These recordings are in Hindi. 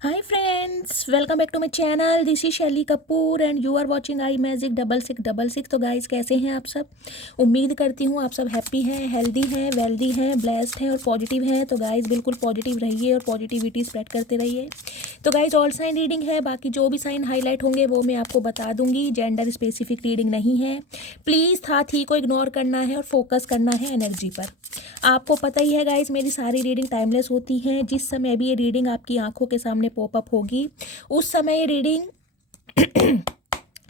Hi friends, welcome back to my channel. This is Shaili Kapoor and you are watching I magic 6666। तो गाइस कैसे हैं आप सब। उम्मीद करती हूँ आप सब हैप्पी हैं, हेल्दी हैं, वेल्दी हैं, ब्लेस्ड हैं और पॉजिटिव हैं। तो गाइस बिल्कुल पॉजिटिव रहिए और पॉजिटिविटी स्प्रेड करते रहिए। तो गाइस ऑल साइन रीडिंग है, बाकी जो भी साइन हाईलाइट होंगे वो मैं आपको बता दूंगी। जेंडर स्पेसिफिक रीडिंग नहीं है, प्लीज़ था थी को इग्नोर करना है और फोकस करना है एनर्जी पर। आपको पता ही है गाइस मेरी सारी रीडिंग टाइमलेस होती हैं। जिस समय भी ये रीडिंग आपकी आंखों के सामने पॉपअप होगी उस समय ये रीडिंग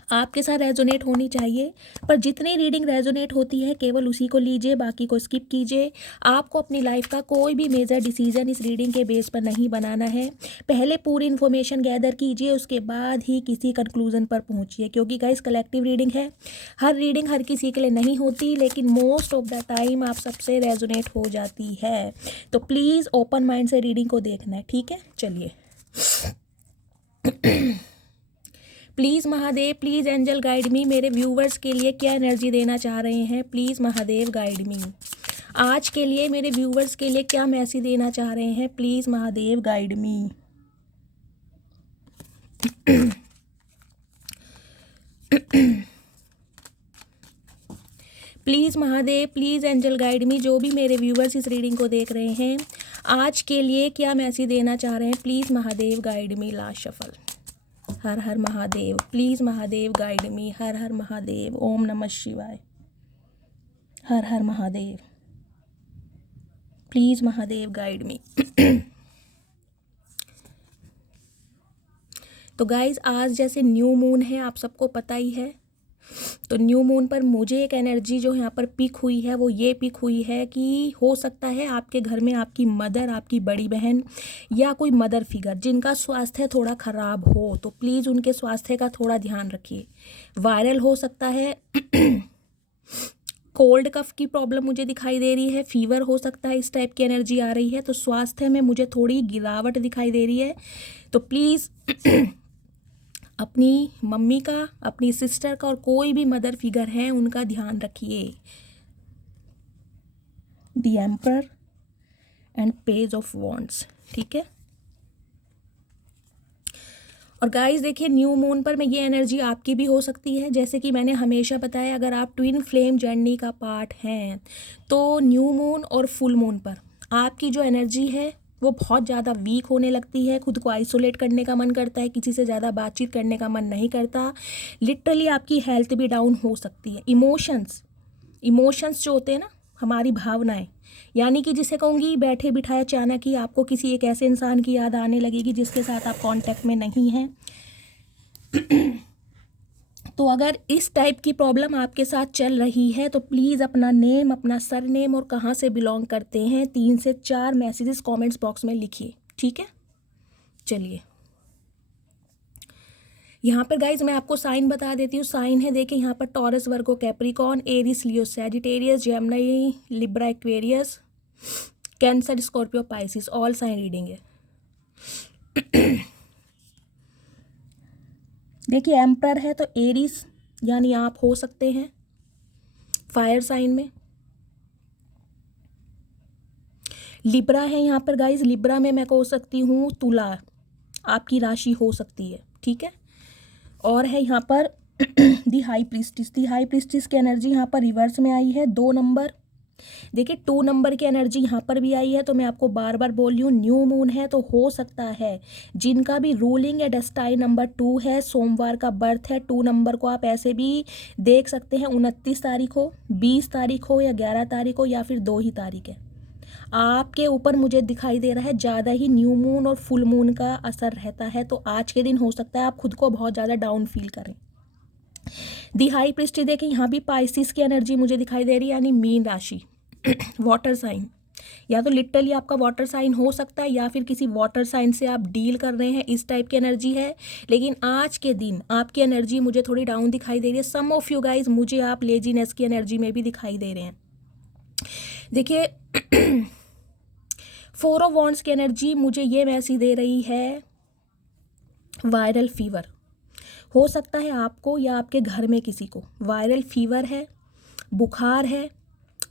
आपके साथ रेजोनेट होनी चाहिए। पर जितनी रीडिंग रेजोनेट होती है केवल उसी को लीजिए, बाकी को स्किप कीजिए। आपको अपनी लाइफ का कोई भी मेजर डिसीजन इस रीडिंग के बेस पर नहीं बनाना है। पहले पूरी इन्फॉर्मेशन गैदर कीजिए, उसके बाद ही किसी कंक्लूजन पर पहुंचिए। क्योंकि गाइस कलेक्टिव रीडिंग है, हर रीडिंग हर किसी के लिए नहीं होती, लेकिन मोस्ट ऑफ द टाइम आप सबसे रेजोनेट हो जाती है। तो प्लीज़ ओपन माइंड से रीडिंग को देखना है, ठीक है। चलिए please Mahadev, please angel guide me. मेरे व्यूवर्स के लिए क्या एनर्जी देना चाह रहे हैं, प्लीज़ महादेव गाइड मी। आज के लिए मेरे व्यूवर्स के लिए क्या मैसेज देना चाह रहे हैं, please Mahadev guide me. Please Mahadev, please angel guide me. जो भी मेरे व्यूवर्स इस रीडिंग को देख रहे हैं आज के लिए क्या मैसेज देना चाह रहे हैं, please Mahadev guide me. Last shuffle. हर हर Mahadev, please Mahadev guide me. हर हर महादेव, ओम नमः शिवाय। हर हर Mahadev, please Mahadev guide me. तो गाइज आज जैसे न्यू मून है, आप सबको पता ही है। तो न्यू मून पर मुझे एक एनर्जी जो यहाँ पर पिक हुई है वो ये पिक हुई है कि हो सकता है आपके घर में आपकी मदर, आपकी बड़ी बहन या कोई मदर फिगर जिनका स्वास्थ्य थोड़ा ख़राब हो, तो प्लीज़ उनके स्वास्थ्य का थोड़ा ध्यान रखिए। वायरल हो सकता है, कोल्ड कफ की प्रॉब्लम मुझे दिखाई दे रही है, फीवर हो सकता है, इस टाइप की एनर्जी आ रही है। तो स्वास्थ्य में मुझे थोड़ी गिरावट दिखाई दे रही है। तो प्लीज़ अपनी मम्मी का, अपनी सिस्टर का और कोई भी मदर फिगर है उनका ध्यान रखिए। The emperor and page of wands, ठीक है। और गाइस देखिए न्यू मून पर में ये एनर्जी आपकी भी हो सकती है। जैसे कि मैंने हमेशा बताया, अगर आप ट्विन फ्लेम जर्नी का पार्ट हैं तो न्यू मून और फुल मून पर आपकी जो एनर्जी है वो बहुत ज़्यादा वीक होने लगती है। खुद को आइसोलेट करने का मन करता है, किसी से ज़्यादा बातचीत करने का मन नहीं करता। लिटरली आपकी हेल्थ भी डाउन हो सकती है। इमोशंस जो होते हैं ना, हमारी भावनाएं, यानी कि जिसे कहूँगी बैठे बिठाए अचानक ही आपको किसी एक ऐसे इंसान की याद आने लगेगी जिसके साथ आप कांटेक्ट में नहीं हैं। तो अगर इस टाइप की प्रॉब्लम आपके साथ चल रही है तो प्लीज़ अपना नेम, अपना सरनेम और कहाँ से बिलोंग करते हैं 3 से 4 मैसेजेस कमेंट्स बॉक्स में लिखिए, ठीक है। चलिए यहाँ पर गाइज मैं आपको साइन बता देती हूँ। साइन है देखिए यहाँ पर Taurus, Virgo, Capricorn, Aries, Leo, Sagittarius, Gemini, Libra, Aquarius, Cancer, Scorpio, Pisces. All sign reading है। देखिए एम्पर है तो एरीज यानी आप हो सकते हैं फायर साइन में। लिब्रा है यहाँ पर गाइज, लिब्रा में मैं कह सकती हूँ तुला आपकी राशि हो सकती है, ठीक है। और है यहाँ पर दी हाई प्रीस्टिस। दी हाई प्रीस्टिस की एनर्जी यहाँ पर रिवर्स में आई है, 2 नंबर। देखिए 2 नंबर की एनर्जी यहाँ पर भी आई है। तो मैं आपको बार बार बोल रही हूँ, न्यू मून है तो हो सकता है जिनका भी रूलिंग या डेस्टाइन नंबर 2 है, सोमवार का बर्थ है, 2 नंबर को आप ऐसे भी देख सकते हैं 29 तारीख हो, 20 तारीख हो या 11 तारीख हो या फिर 2 ही तारीख है। आपके ऊपर मुझे दिखाई दे रहा है ज़्यादा ही न्यू मून और फुल मून का असर रहता है। तो आज के दिन हो सकता है आप खुद को बहुत ज़्यादा डाउन फील करें। दी हाई प्रीस्ट देखें, यहाँ भी पाइसिस की एनर्जी मुझे दिखाई दे रही है, यानी मीन राशि, वाटर साइन। या तो लिटरली आपका वाटर साइन हो सकता है या फिर किसी वाटर साइन से आप डील कर रहे हैं, इस टाइप की एनर्जी है। लेकिन आज के दिन आपकी एनर्जी मुझे थोड़ी डाउन दिखाई दे रही है। सम ऑफ यू गाइज मुझे आप लेजीनेस की एनर्जी में भी दिखाई दे रहे हैं। देखिए 4 ऑफ वॉन्ड्स की एनर्जी मुझे ये मैसेज दे रही है, वायरल फीवर हो सकता है आपको या आपके घर में किसी को वायरल फीवर है, बुखार है,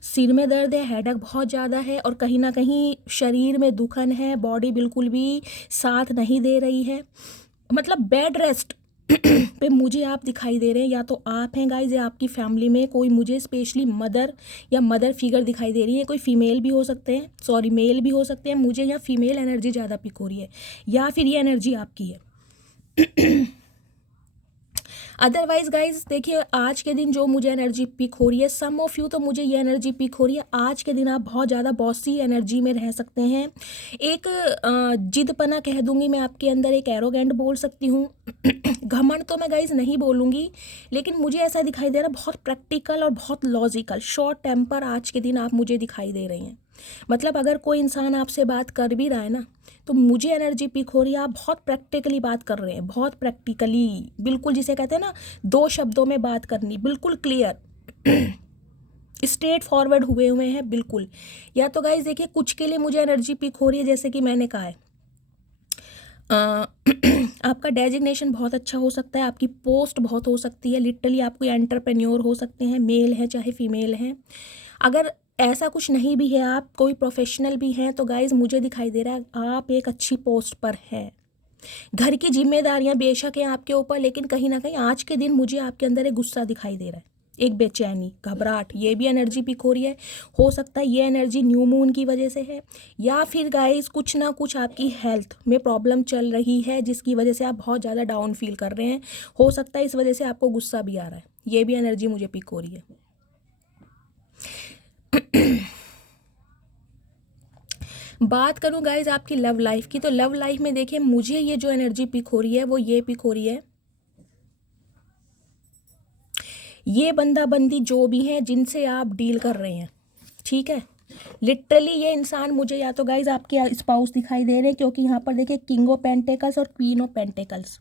सिर में दर्द है, हेडेक बहुत ज़्यादा है और कहीं ना कहीं शरीर में दुखन है, बॉडी बिल्कुल भी साथ नहीं दे रही है, मतलब बेड रेस्ट पे मुझे आप दिखाई दे रहे हैं। या तो आप हैं गाइज या आपकी फैमिली में कोई मुझे स्पेशली मदर या मदर फिगर दिखाई दे रही है। कोई फीमेल भी हो सकते हैं, सॉरी मेल भी हो सकते हैं। मुझे यहाँ फीमेल एनर्जी ज़्यादा पिक हो रही है या फिर ये एनर्जी आपकी है। अदरवाइज गाइज देखिए, आज के दिन जो मुझे एनर्जी पिक हो रही है, सम ऑफ यू तो मुझे ये एनर्जी पिक हो रही है, आज के दिन आप बहुत ज़्यादा बॉसी एनर्जी में रह सकते हैं। एक जिदपना कह दूंगी मैं आपके अंदर, एक एरोगेंट बोल सकती हूँ। घमंड तो मैं गाइज नहीं बोलूँगी, लेकिन मुझे ऐसा दिखाई दे रहा है बहुत प्रैक्टिकल और बहुत लॉजिकल, शॉर्ट टेम्पर आज के दिन आप मुझे दिखाई दे रही हैं। मतलब अगर कोई इंसान आपसे बात कर भी रहा है ना, तो मुझे एनर्जी पिक हो रही है आप बहुत प्रैक्टिकली बात कर रहे हैं, बहुत प्रैक्टिकली, बिल्कुल जिसे कहते हैं ना 2 शब्दों में बात करनी, बिल्कुल क्लियर स्ट्रेट फॉरवर्ड हुए हैं बिल्कुल। या तो गाइज देखिए, कुछ के लिए मुझे एनर्जी पिक हो रही है, जैसे कि मैंने कहा है आपका डेजिग्नेशन बहुत अच्छा हो सकता है, आपकी पोस्ट बहुत हो सकती है, लिटरली आप कोई एंटरप्रेन्योर हो सकते हैं, मेल है चाहे फीमेल हैं। अगर ऐसा कुछ नहीं भी है, आप कोई प्रोफेशनल भी हैं, तो गाइज मुझे दिखाई दे रहा है आप एक अच्छी पोस्ट पर हैं। घर की जिम्मेदारियां बेशक हैं आपके ऊपर, लेकिन कहीं ना कहीं आज के दिन मुझे आपके अंदर एक गुस्सा दिखाई दे रहा है, एक बेचैनी, घबराहट, ये भी एनर्जी पिक हो रही है। हो सकता है ये एनर्जी न्यू मून की वजह से है, या फिर गाइस कुछ ना कुछ आपकी हेल्थ में प्रॉब्लम चल रही है जिसकी वजह से आप बहुत ज़्यादा डाउन फील कर रहे हैं। हो सकता है इस वजह से आपको गुस्सा भी आ रहा है, ये भी एनर्जी मुझे पिक हो रही है। बात करूं गाइज आपकी लव लाइफ की, तो लव लाइफ में देखिए मुझे ये जो एनर्जी पिक हो रही है वो ये पिक हो रही है, ये बंदा बंदी जो भी हैं जिनसे आप डील कर रहे हैं, ठीक है, लिटरली ये इंसान मुझे या तो गाइज आपके स्पाउस दिखाई दे रहे हैं, क्योंकि यहाँ पर देखिए किंग ऑफ पेंटेकल्स और क्वीन ऑफ पेंटेकल्स,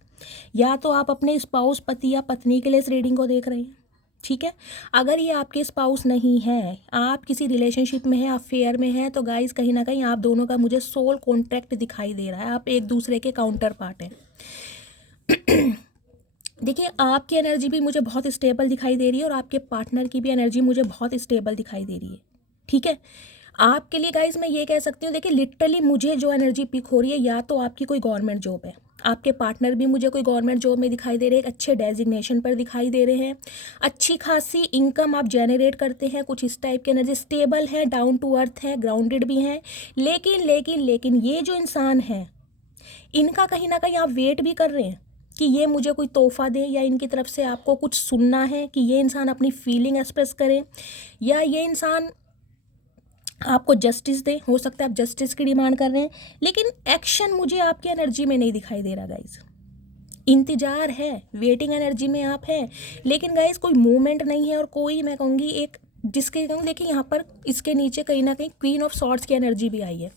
या तो आप अपने स्पाउस पति या पत्नी के लिए इस रीडिंग को देख रहे हैं, ठीक है। अगर ये आपके स्पाउस नहीं है, आप किसी रिलेशनशिप में हैं, अफेयर में हैं, तो गाइज कहीं ना कहीं आप दोनों का मुझे सोल कॉन्ट्रैक्ट दिखाई दे रहा है, आप एक दूसरे के काउंटर पार्ट हैं। देखिए आपकी एनर्जी भी मुझे बहुत स्टेबल दिखाई दे रही है और आपके पार्टनर की भी एनर्जी मुझे बहुत स्टेबल दिखाई दे रही है, ठीक है। आपके लिए गाइज मैं ये कह सकती हूँ, देखिए लिटरली मुझे जो एनर्जी पिक हो रही है, या तो आपकी कोई गवर्नमेंट जॉब है, आपके पार्टनर भी मुझे कोई गवर्नमेंट जॉब में दिखाई दे रहे हैं, एक अच्छे डेजिग्नेशन पर दिखाई दे रहे हैं, अच्छी खासी इनकम आप जनरेट करते हैं, कुछ इस टाइप की एनर्जी, स्टेबल है, डाउन टू अर्थ है, ग्राउंडेड भी हैं। लेकिन लेकिन लेकिन ये जो इंसान है, इनका कहीं ना कहीं आप वेट भी कर रहे हैं कि ये मुझे कोई तोहफा दें, या इनकी तरफ से आपको कुछ सुनना है कि ये इंसान अपनी फीलिंग एक्सप्रेस करें, या ये इंसान आपको जस्टिस दे। हो सकता है आप जस्टिस की डिमांड कर रहे हैं, लेकिन एक्शन मुझे आपकी एनर्जी में नहीं दिखाई दे रहा गाइज। इंतजार है, वेटिंग एनर्जी में आप हैं, लेकिन गाइज कोई मूवमेंट नहीं है, और कोई मैं कहूँगी एक जिसके कहूँ, देखिए यहाँ पर इसके नीचे कहीं ना कहीं क्वीन ऑफ सॉर्ड्स की एनर्जी भी आई है।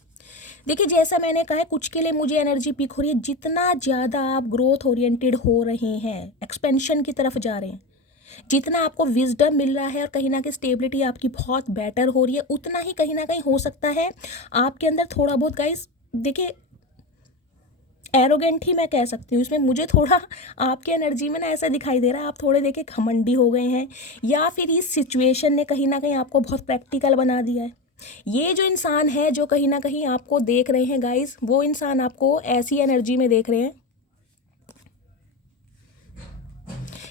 देखिए जैसा मैंने कहा है, कुछ के लिए मुझे एनर्जी पिक हो रही है, जितना ज़्यादा आप ग्रोथ ओरिएंटेड हो रहे हैं, एक्सपेंशन की तरफ जा रहे हैं, जितना आपको विजडम मिल रहा है और कहीं ना कहीं स्टेबिलिटी आपकी बहुत बेटर हो रही है, उतना ही कहीं ना कहीं हो सकता है आपके अंदर थोड़ा बहुत गाइस, देखिए एरोगेंट ही मैं कह सकती हूँ इसमें, मुझे थोड़ा आपकी एनर्जी में ना ऐसा दिखाई दे रहा है आप थोड़े देखिए घमंडी हो गए हैं, या फिर इस सिचुएशन ने कहीं ना कहीं आपको बहुत प्रैक्टिकल बना दिया है। ये जो इंसान है जो कहीं ना कहीं आपको देख रहे हैं गाइस, वो इंसान आपको ऐसी एनर्जी में देख रहे हैं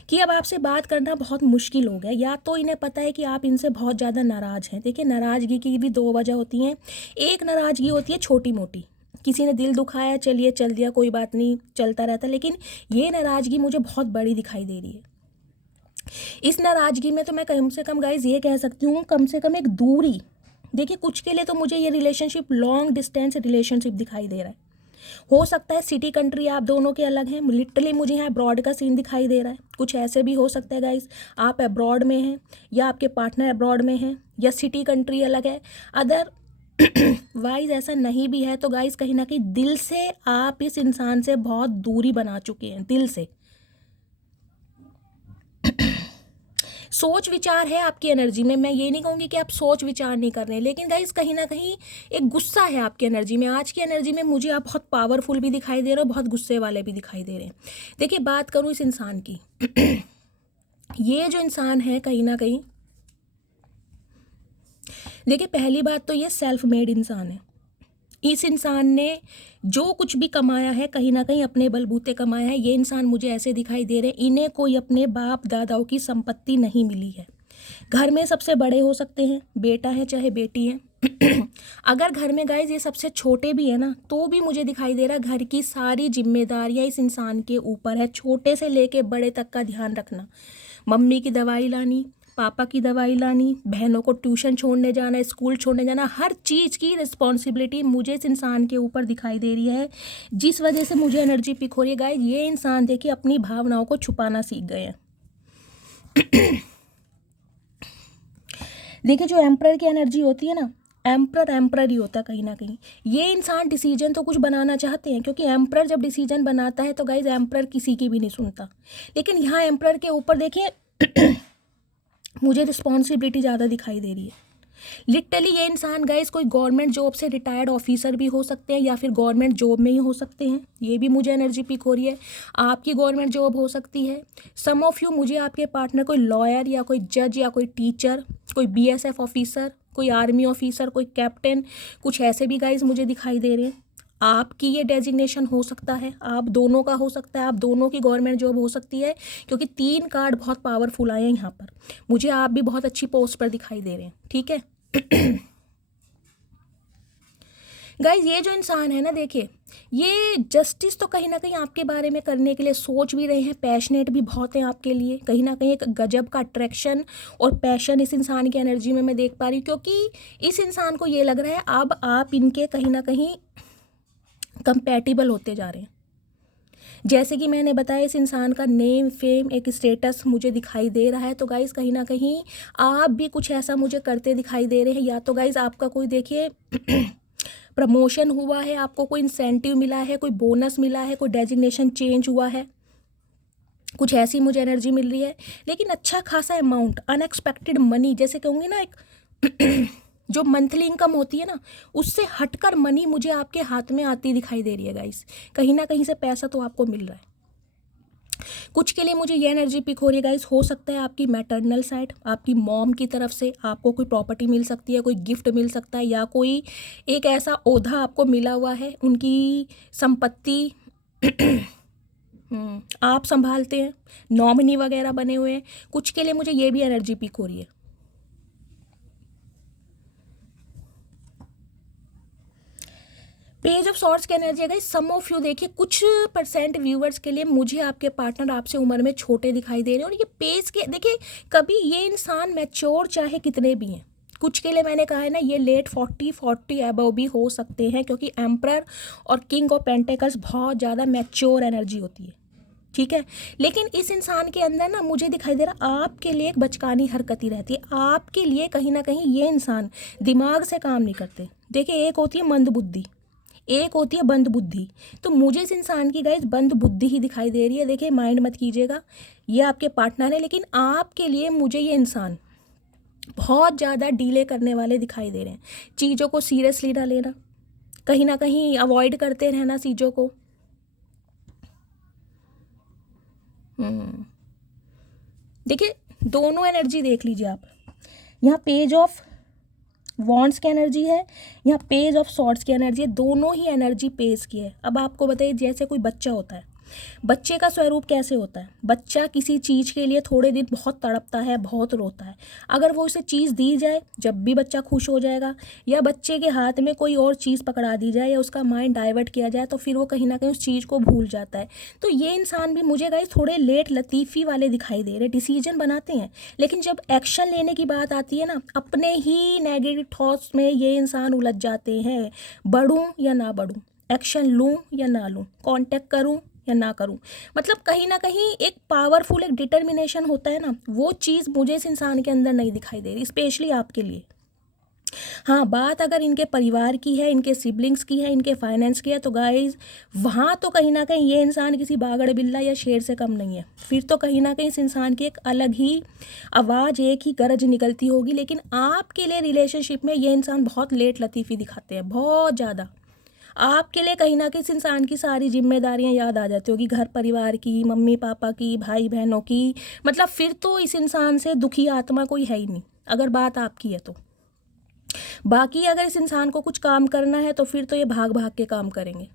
कि अब आपसे बात करना बहुत मुश्किल हो गया, या तो इन्हें पता है कि आप इनसे बहुत ज़्यादा नाराज़ हैं। देखिए नाराज़गी की भी 2 वजह होती हैं, एक नाराज़गी होती है छोटी मोटी, किसी ने दिल दुखाया, चलिए चल दिया, कोई बात नहीं, चलता रहता, लेकिन ये नाराज़गी मुझे बहुत बड़ी दिखाई दे रही है। इस नाराज़गी में तो मैं कम से कम गाइज ये कह सकती हूँ, कम से कम एक दूरी, देखिए कुछ के लिए तो मुझे ये रिलेशनशिप लॉन्ग डिस्टेंस रिलेशनशिप दिखाई दे रहा है। हो सकता है सिटी कंट्री आप दोनों के अलग हैं, लिटरली मुझे यहाँ अब्रॉड का सीन दिखाई दे रहा है, कुछ ऐसे भी हो सकता है गाइस, आप अब्रॉड में हैं या आपके पार्टनर अब्रॉड में हैं या सिटी कंट्री अलग है। अदर वाइज ऐसा नहीं भी है तो गाइस कहीं ना कहीं दिल से आप इस इंसान से बहुत दूरी बना चुके हैं, दिल से। सोच विचार है आपकी एनर्जी में, मैं ये नहीं कहूँगी कि आप सोच विचार नहीं कर रहे हैं, लेकिन गाइस कहीं ना कहीं एक गुस्सा है आपकी एनर्जी में। आज की एनर्जी में मुझे आप बहुत पावरफुल भी दिखाई दे रहे हो, बहुत गुस्से वाले भी दिखाई दे रहे हैं। देखिए बात करूँ इस इंसान की, ये जो इंसान है कहीं ना कहीं देखिए पहली बात तो ये सेल्फ मेड इंसान है। इस इंसान ने जो कुछ भी कमाया है कहीं ना कहीं अपने बलबूते कमाया है। ये इंसान मुझे ऐसे दिखाई दे रहे हैं इन्हें कोई अपने बाप दादाओं की संपत्ति नहीं मिली है। घर में सबसे बड़े हो सकते हैं, बेटा है चाहे बेटी है। अगर घर में गाइज ये सबसे छोटे भी है ना तो भी मुझे दिखाई दे रहा है घर की सारी जिम्मेदारियां इस इंसान के ऊपर है। छोटे से लेके बड़े तक का ध्यान रखना, मम्मी की दवाई लानी, पापा की दवाई लानी, बहनों को ट्यूशन छोड़ने जाना, स्कूल छोड़ने जाना, हर चीज़ की रिस्पॉन्सिबिलिटी मुझे इस इंसान के ऊपर दिखाई दे रही है। जिस वजह से मुझे एनर्जी पिक हो रही है गाइज, ये इंसान देखिए अपनी भावनाओं को छुपाना सीख गए हैं। देखिए जो एम्परर की एनर्जी होती है ना, एम्परर ही होता है कहीं ना कहीं। ये इंसान डिसीजन तो कुछ बनाना चाहते हैं, क्योंकि एम्परर जब डिसीजन बनाता है तो गाइज एम्परर किसी की भी नहीं सुनता। लेकिन यहाँ एम्परर के ऊपर देखिए मुझे रिस्पॉन्सिबिलिटी ज़्यादा दिखाई दे रही है। लिटरली ये इंसान गाइस कोई गवर्नमेंट जॉब से रिटायर्ड ऑफिसर भी हो सकते हैं या फिर गवर्नमेंट जॉब में ही हो सकते हैं। ये भी मुझे एनर्जी पिक हो रही है। आपकी गवर्नमेंट जॉब हो सकती है। सम ऑफ यू, मुझे आपके पार्टनर कोई लॉयर या कोई जज या कोई टीचर, कोई बीएसएफ ऑफिसर, कोई आर्मी ऑफिसर, कोई कैप्टन, कुछ ऐसे भी गाइस मुझे दिखाई दे रहे हैं। आपकी ये डेजिग्नेशन हो सकता है, आप दोनों का हो सकता है, आप दोनों की गवर्नमेंट जॉब हो सकती है, क्योंकि 3 कार्ड बहुत पावरफुल आए हैं यहाँ पर। मुझे आप भी बहुत अच्छी पोस्ट पर दिखाई दे रहे हैं, ठीक है। गाइज ये जो इंसान है ना, देखिए ये जस्टिस तो कहीं ना कहीं आपके बारे में करने के लिए सोच भी रहे हैं, पैशनेट भी बहुत हैं आपके लिए। कहीं ना कहीं एक गजब का अट्रैक्शन और पैशन इस इंसान की एनर्जी में मैं देख पा रही हूँ, क्योंकि इस इंसान को ये लग रहा है अब आप इनके कहीं ना कहीं कंपैटिबल होते जा रहे हैं। जैसे कि मैंने बताया इस इंसान का नेम, फेम, एक स्टेटस मुझे दिखाई दे रहा है। तो गाइज़ कहीं ना कहीं आप भी कुछ ऐसा मुझे करते दिखाई दे रहे हैं। या तो गाइज़ आपका कोई देखिए प्रमोशन हुआ है, आपको कोई इंसेंटिव मिला है, कोई बोनस मिला है, कोई डेजिग्नेशन चेंज हुआ है, कुछ ऐसी मुझे एनर्जी मिल रही है। लेकिन अच्छा खासा अमाउंट, अनएक्सपेक्टेड मनी, जैसे कहूँगी ना एक जो मंथली इनकम होती है ना, उससे हटकर मनी मुझे आपके हाथ में आती दिखाई दे रही है गाइस। कहीं ना कहीं से पैसा तो आपको मिल रहा है। कुछ के लिए मुझे ये एनर्जी पिक हो रही है गाइस, हो सकता है आपकी मैटरनल साइड, आपकी मॉम की तरफ से आपको कोई प्रॉपर्टी मिल सकती है, कोई गिफ्ट मिल सकता है, या कोई एक ऐसा ओहदा आपको मिला हुआ है, उनकी संपत्ति आप संभालते हैं, नॉमिनी वगैरह बने हुए हैं। कुछ के लिए मुझे ये भी एनर्जी पिक हो रही है। पेज ऑफ सॉर्ट्स की एनर्जी है गाइस। सम ऑफ यू, देखिए कुछ % व्यूवर्स के लिए मुझे आपके पार्टनर आपसे उम्र में छोटे दिखाई दे रहे हैं। और ये पेज के देखिए, कभी ये इंसान मैच्योर चाहे कितने भी हैं, कुछ के लिए मैंने कहा है ना ये लेट 40 अबव भी हो सकते हैं, क्योंकि एम्परर और किंग ऑफ पेंटिकल्स बहुत ज़्यादा मैच्योर एनर्जी होती है, ठीक है। लेकिन इस इंसान के अंदर ना मुझे दिखाई दे रहा आपके लिए एक बचकानी हरकत ही रहती है। आपके लिए कहीं ना कहीं ये इंसान दिमाग से काम नहीं करते। देखिए एक होती है मंद बुद्धि, एक होती है बंद बुद्धि। तो मुझे इस इंसान की गाइस बंद बुद्धि ही दिखाई दे रही है। देखिए माइंड मत कीजिएगा, ये आपके पार्टनर है, लेकिन आपके लिए मुझे ये इंसान बहुत ज़्यादा डीले करने वाले दिखाई दे रहे हैं। चीज़ों को सीरियसली ना लेना, कहीं ना कहीं अवॉइड करते रहना चीज़ों को। देखिए दोनों एनर्जी देख लीजिए आप। यहाँ पेज ऑफ वॉन्ड्स की एनर्जी है, यहाँ पेज ऑफ सॉर्ड्स की एनर्जी है। दोनों ही एनर्जी पेज की है। अब आपको बताइए, जैसे कोई बच्चा होता है, बच्चे का स्वरूप कैसे होता है? बच्चा किसी चीज़ के लिए थोड़े दिन बहुत तड़पता है, बहुत रोता है। अगर वो उसे चीज़ दी जाए, जब भी बच्चा खुश हो जाएगा, या बच्चे के हाथ में कोई और चीज़ पकड़ा दी जाए या उसका माइंड डाइवर्ट किया जाए, तो फिर वो कहीं ना कहीं उस चीज़ को भूल जाता है। तो ये इंसान भी मुझे गाइस थोड़े लेट लतीफ़ी वाले दिखाई दे रहे। डिसीजन बनाते हैं, लेकिन जब एक्शन लेने की बात आती है ना, अपने ही नेगेटिव थॉट्स में ये इंसान उलझ जाते हैं। बढ़ूँ या ना बढ़ूँ, एक्शन लूँ या ना लूँ, कॉन्टेक्ट करूँ या ना करूं। मतलब कहीं ना कहीं एक पावरफुल एक डिटर्मिनेशन होता है ना, वो चीज़ मुझे इस इंसान के अंदर नहीं दिखाई दे रही, स्पेशली आपके लिए। हाँ, बात अगर इनके परिवार की है, इनके सिबलिंग्स की है, इनके फाइनेंस की है, तो गाइज वहाँ तो कहीं ना कहीं ये इंसान किसी बागड़ बिल्ला या शेर से कम नहीं है। फिर तो कहीं ना कहीं इस इंसान की एक अलग ही आवाज़, एक ही गरज निकलती होगी। लेकिन आपके लिए रिलेशनशिप में ये इंसान बहुत लेट लतीफ़ी दिखाते हैं, बहुत ज़्यादा। आपके लिए कहीं ना कहीं इस इंसान की सारी जिम्मेदारियां याद आ जाती होगी, घर परिवार की, मम्मी पापा की, भाई बहनों की। मतलब फिर तो इस इंसान से दुखी आत्मा कोई है ही नहीं, अगर बात आपकी है तो। बाकी अगर इस इंसान को कुछ काम करना है तो फिर तो ये भाग भाग के काम करेंगे।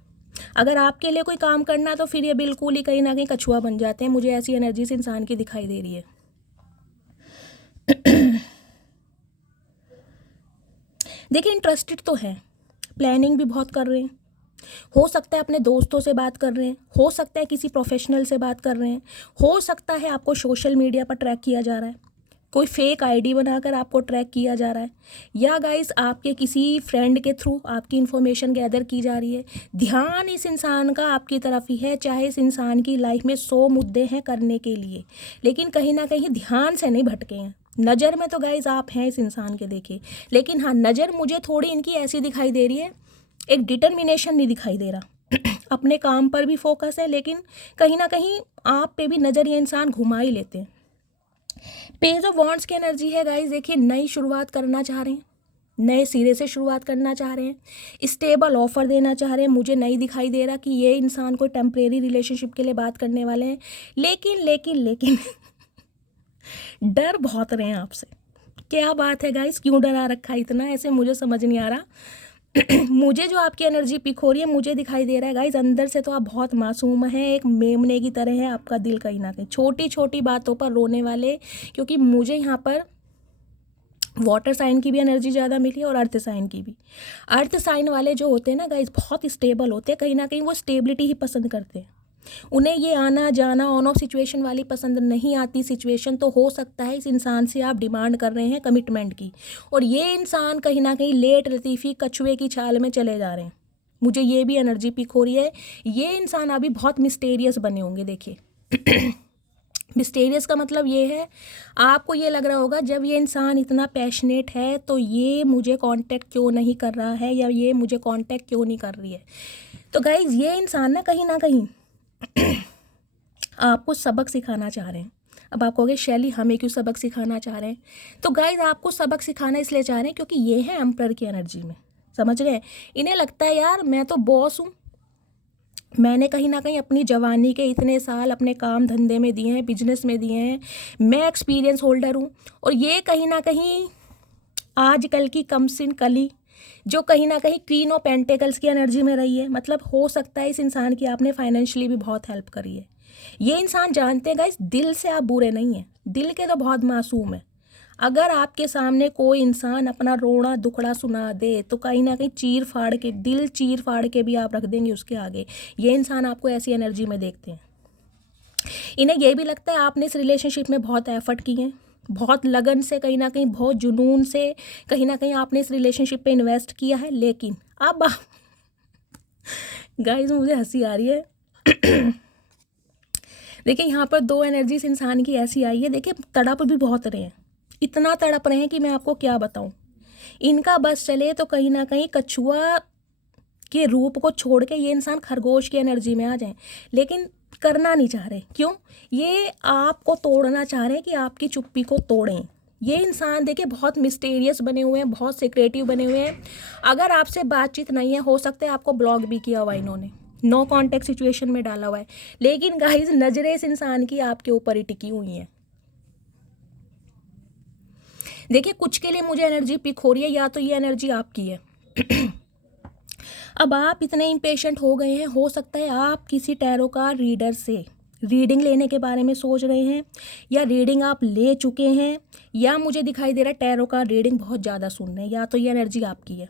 अगर आपके लिए कोई काम करना तो फिर ये बिल्कुल ही कहीं ना कहीं कछुआ बन जाते हैं। मुझे ऐसी एनर्जी से इंसान की दिखाई दे रही है। देखिए इंटरेस्टेड तो है, प्लानिंग भी बहुत कर रहे हैं, हो सकता है अपने दोस्तों से बात कर रहे हैं, हो सकता है किसी प्रोफेशनल से बात कर रहे हैं, हो सकता है आपको सोशल मीडिया पर ट्रैक किया जा रहा है, कोई फेक आईडी बनाकर आपको ट्रैक किया जा रहा है, या गाइस आपके किसी फ्रेंड के थ्रू आपकी इन्फॉर्मेशन गैदर की जा रही है। ध्यान इस इंसान का आपकी तरफ ही है, चाहे इस इंसान की लाइफ में 100 मुद्दे हैं करने के लिए, लेकिन कहीं ना कहीं ध्यान से नहीं भटके हैं। नज़र में तो गाइस आप हैं इस इंसान के, देखे, लेकिन हाँ नज़र मुझे थोड़ी इनकी ऐसी दिखाई दे रही है, एक डिटर्मिनेशन नहीं दिखाई दे रहा। अपने काम पर भी फोकस है, लेकिन कहीं ना कहीं आप पे भी नज़र ये इंसान घुमा ही लेते हैं। पेज ऑफ वॉन्ड्स की एनर्जी है गाइस, देखिए नई शुरुआत करना चाह रहे हैं, नए सिरे से शुरुआत करना चाह रहे हैं, स्टेबल ऑफर देना चाह रहे हैं। मुझे नहीं दिखाई दे रहा कि ये इंसान कोई टेम्परेरी रिलेशनशिप के लिए बात करने वाले हैं, लेकिन डर बहुत रहे हैं आपसे। क्या बात है गाइस, क्यों डरा रखा है इतना, ऐसे मुझे समझ नहीं आ रहा। मुझे जो आपकी एनर्जी पिक हो रही है, मुझे दिखाई दे रहा है गाइस अंदर से तो आप बहुत मासूम हैं, एक मेमने की तरह है आपका दिल कहीं ना कहीं, छोटी छोटी बातों पर रोने वाले। क्योंकि मुझे यहाँ पर वाटर साइन की भी एनर्जी ज़्यादा मिली और अर्थ साइन की भी। अर्थ साइन वाले जो होते हैं ना गाइस बहुत स्टेबल होते हैं, कहीं ना कहीं वो स्टेबिलिटी ही पसंद करते हैं। उन्हें ये आना जाना ऑन ऑफ सिचुएशन वाली पसंद नहीं आती सिचुएशन। तो हो सकता है इस इंसान से आप डिमांड कर रहे हैं कमिटमेंट की, और ये इंसान कहीं ना कहीं लेट लतीफ़ी कछुए की छाल में चले जा रहे हैं। मुझे ये भी एनर्जी पिक हो रही है। ये इंसान अभी बहुत मिस्टेरियस बने होंगे। देखिए मिस्टेरियस का मतलब ये है, आपको ये लग रहा होगा जब ये इंसान इतना पैशनेट है तो ये मुझे कांटेक्ट क्यों नहीं कर रहा है, या ये मुझे कांटेक्ट क्यों नहीं कर रही है। तो गाइज ये इंसान ना कहीं आपको सबक सिखाना चाह रहे हैं। अब आप कहोगे शैली हमें क्यों सबक सिखाना चाह रहे हैं, तो गाइज आपको सबक सिखाना इसलिए चाह रहे हैं क्योंकि ये हैं एम्परर की एनर्जी में, समझ रहे हैं। इन्हें लगता है यार मैं तो बॉस हूँ, मैंने कहीं ना कहीं अपनी जवानी के इतने साल अपने काम धंधे में दिए हैं, बिजनेस में दिए हैं, मैं एक्सपीरियंस होल्डर हूँ। और ये कहीं ना कहीं आजकल की कमसिन कली जो कहीं ना कहीं क्वीन ऑफ पेंटिकल्स की एनर्जी में रही है, मतलब हो सकता है इस इंसान की आपने फाइनेंशियली भी बहुत हेल्प करी है। ये इंसान जानते हैं गाइस दिल से आप बुरे नहीं हैं, दिल के तो बहुत मासूम है। अगर आपके सामने कोई इंसान अपना रोना दुखड़ा सुना दे तो कहीं ना कहीं चीर फाड़ के, दिल चीर फाड़ के भी आप रख देंगे उसके आगे। ये इंसान आपको ऐसी एनर्जी में देखते हैं। इन्हें यह भी लगता है आपने इस रिलेशनशिप में बहुत एफर्ट किए हैं, बहुत लगन से, कहीं ना कहीं बहुत जुनून से कहीं ना कहीं आपने इस रिलेशनशिप पे इन्वेस्ट किया है। लेकिन अब गाइस मुझे हंसी आ रही है। देखिए यहाँ पर दो एनर्जीज इंसान की ऐसी आई है, देखिए तड़प भी बहुत रहे हैं, इतना तड़प रहे हैं कि मैं आपको क्या बताऊं। इनका बस चले तो कहीं ना कहीं कछुआ के रूप को छोड़ के ये इंसान खरगोश की एनर्जी में आ जाए, लेकिन करना नहीं चाह रहे। क्यों? ये आपको तोड़ना चाह रहे हैं कि आपकी चुप्पी को तोड़ें। ये इंसान देखिए बहुत मिस्टीरियस बने हुए हैं, बहुत सीक्रेटिव बने हुए हैं। अगर आपसे बातचीत नहीं है, हो सकता है आपको ब्लॉक भी किया हुआ इन्होंने, नो कॉन्टेक्ट सिचुएशन में डाला हुआ है, लेकिन गाइस नजरें इस इंसान की आपके ऊपर ही टिकी हुई हैं। देखिए कुछ के लिए मुझे एनर्जी पिक हो रही है, या तो ये एनर्जी आपकी है। अब आप इतने इम्पेशेंट हो गए हैं, हो सकता है आप किसी टैरो कार्ड रीडर से रीडिंग लेने के बारे में सोच रहे हैं, या रीडिंग आप ले चुके हैं, या मुझे दिखाई दे रहा है टैरो कार्ड रीडिंग बहुत ज़्यादा सुन रहे हैं। या तो ये एनर्जी आपकी है,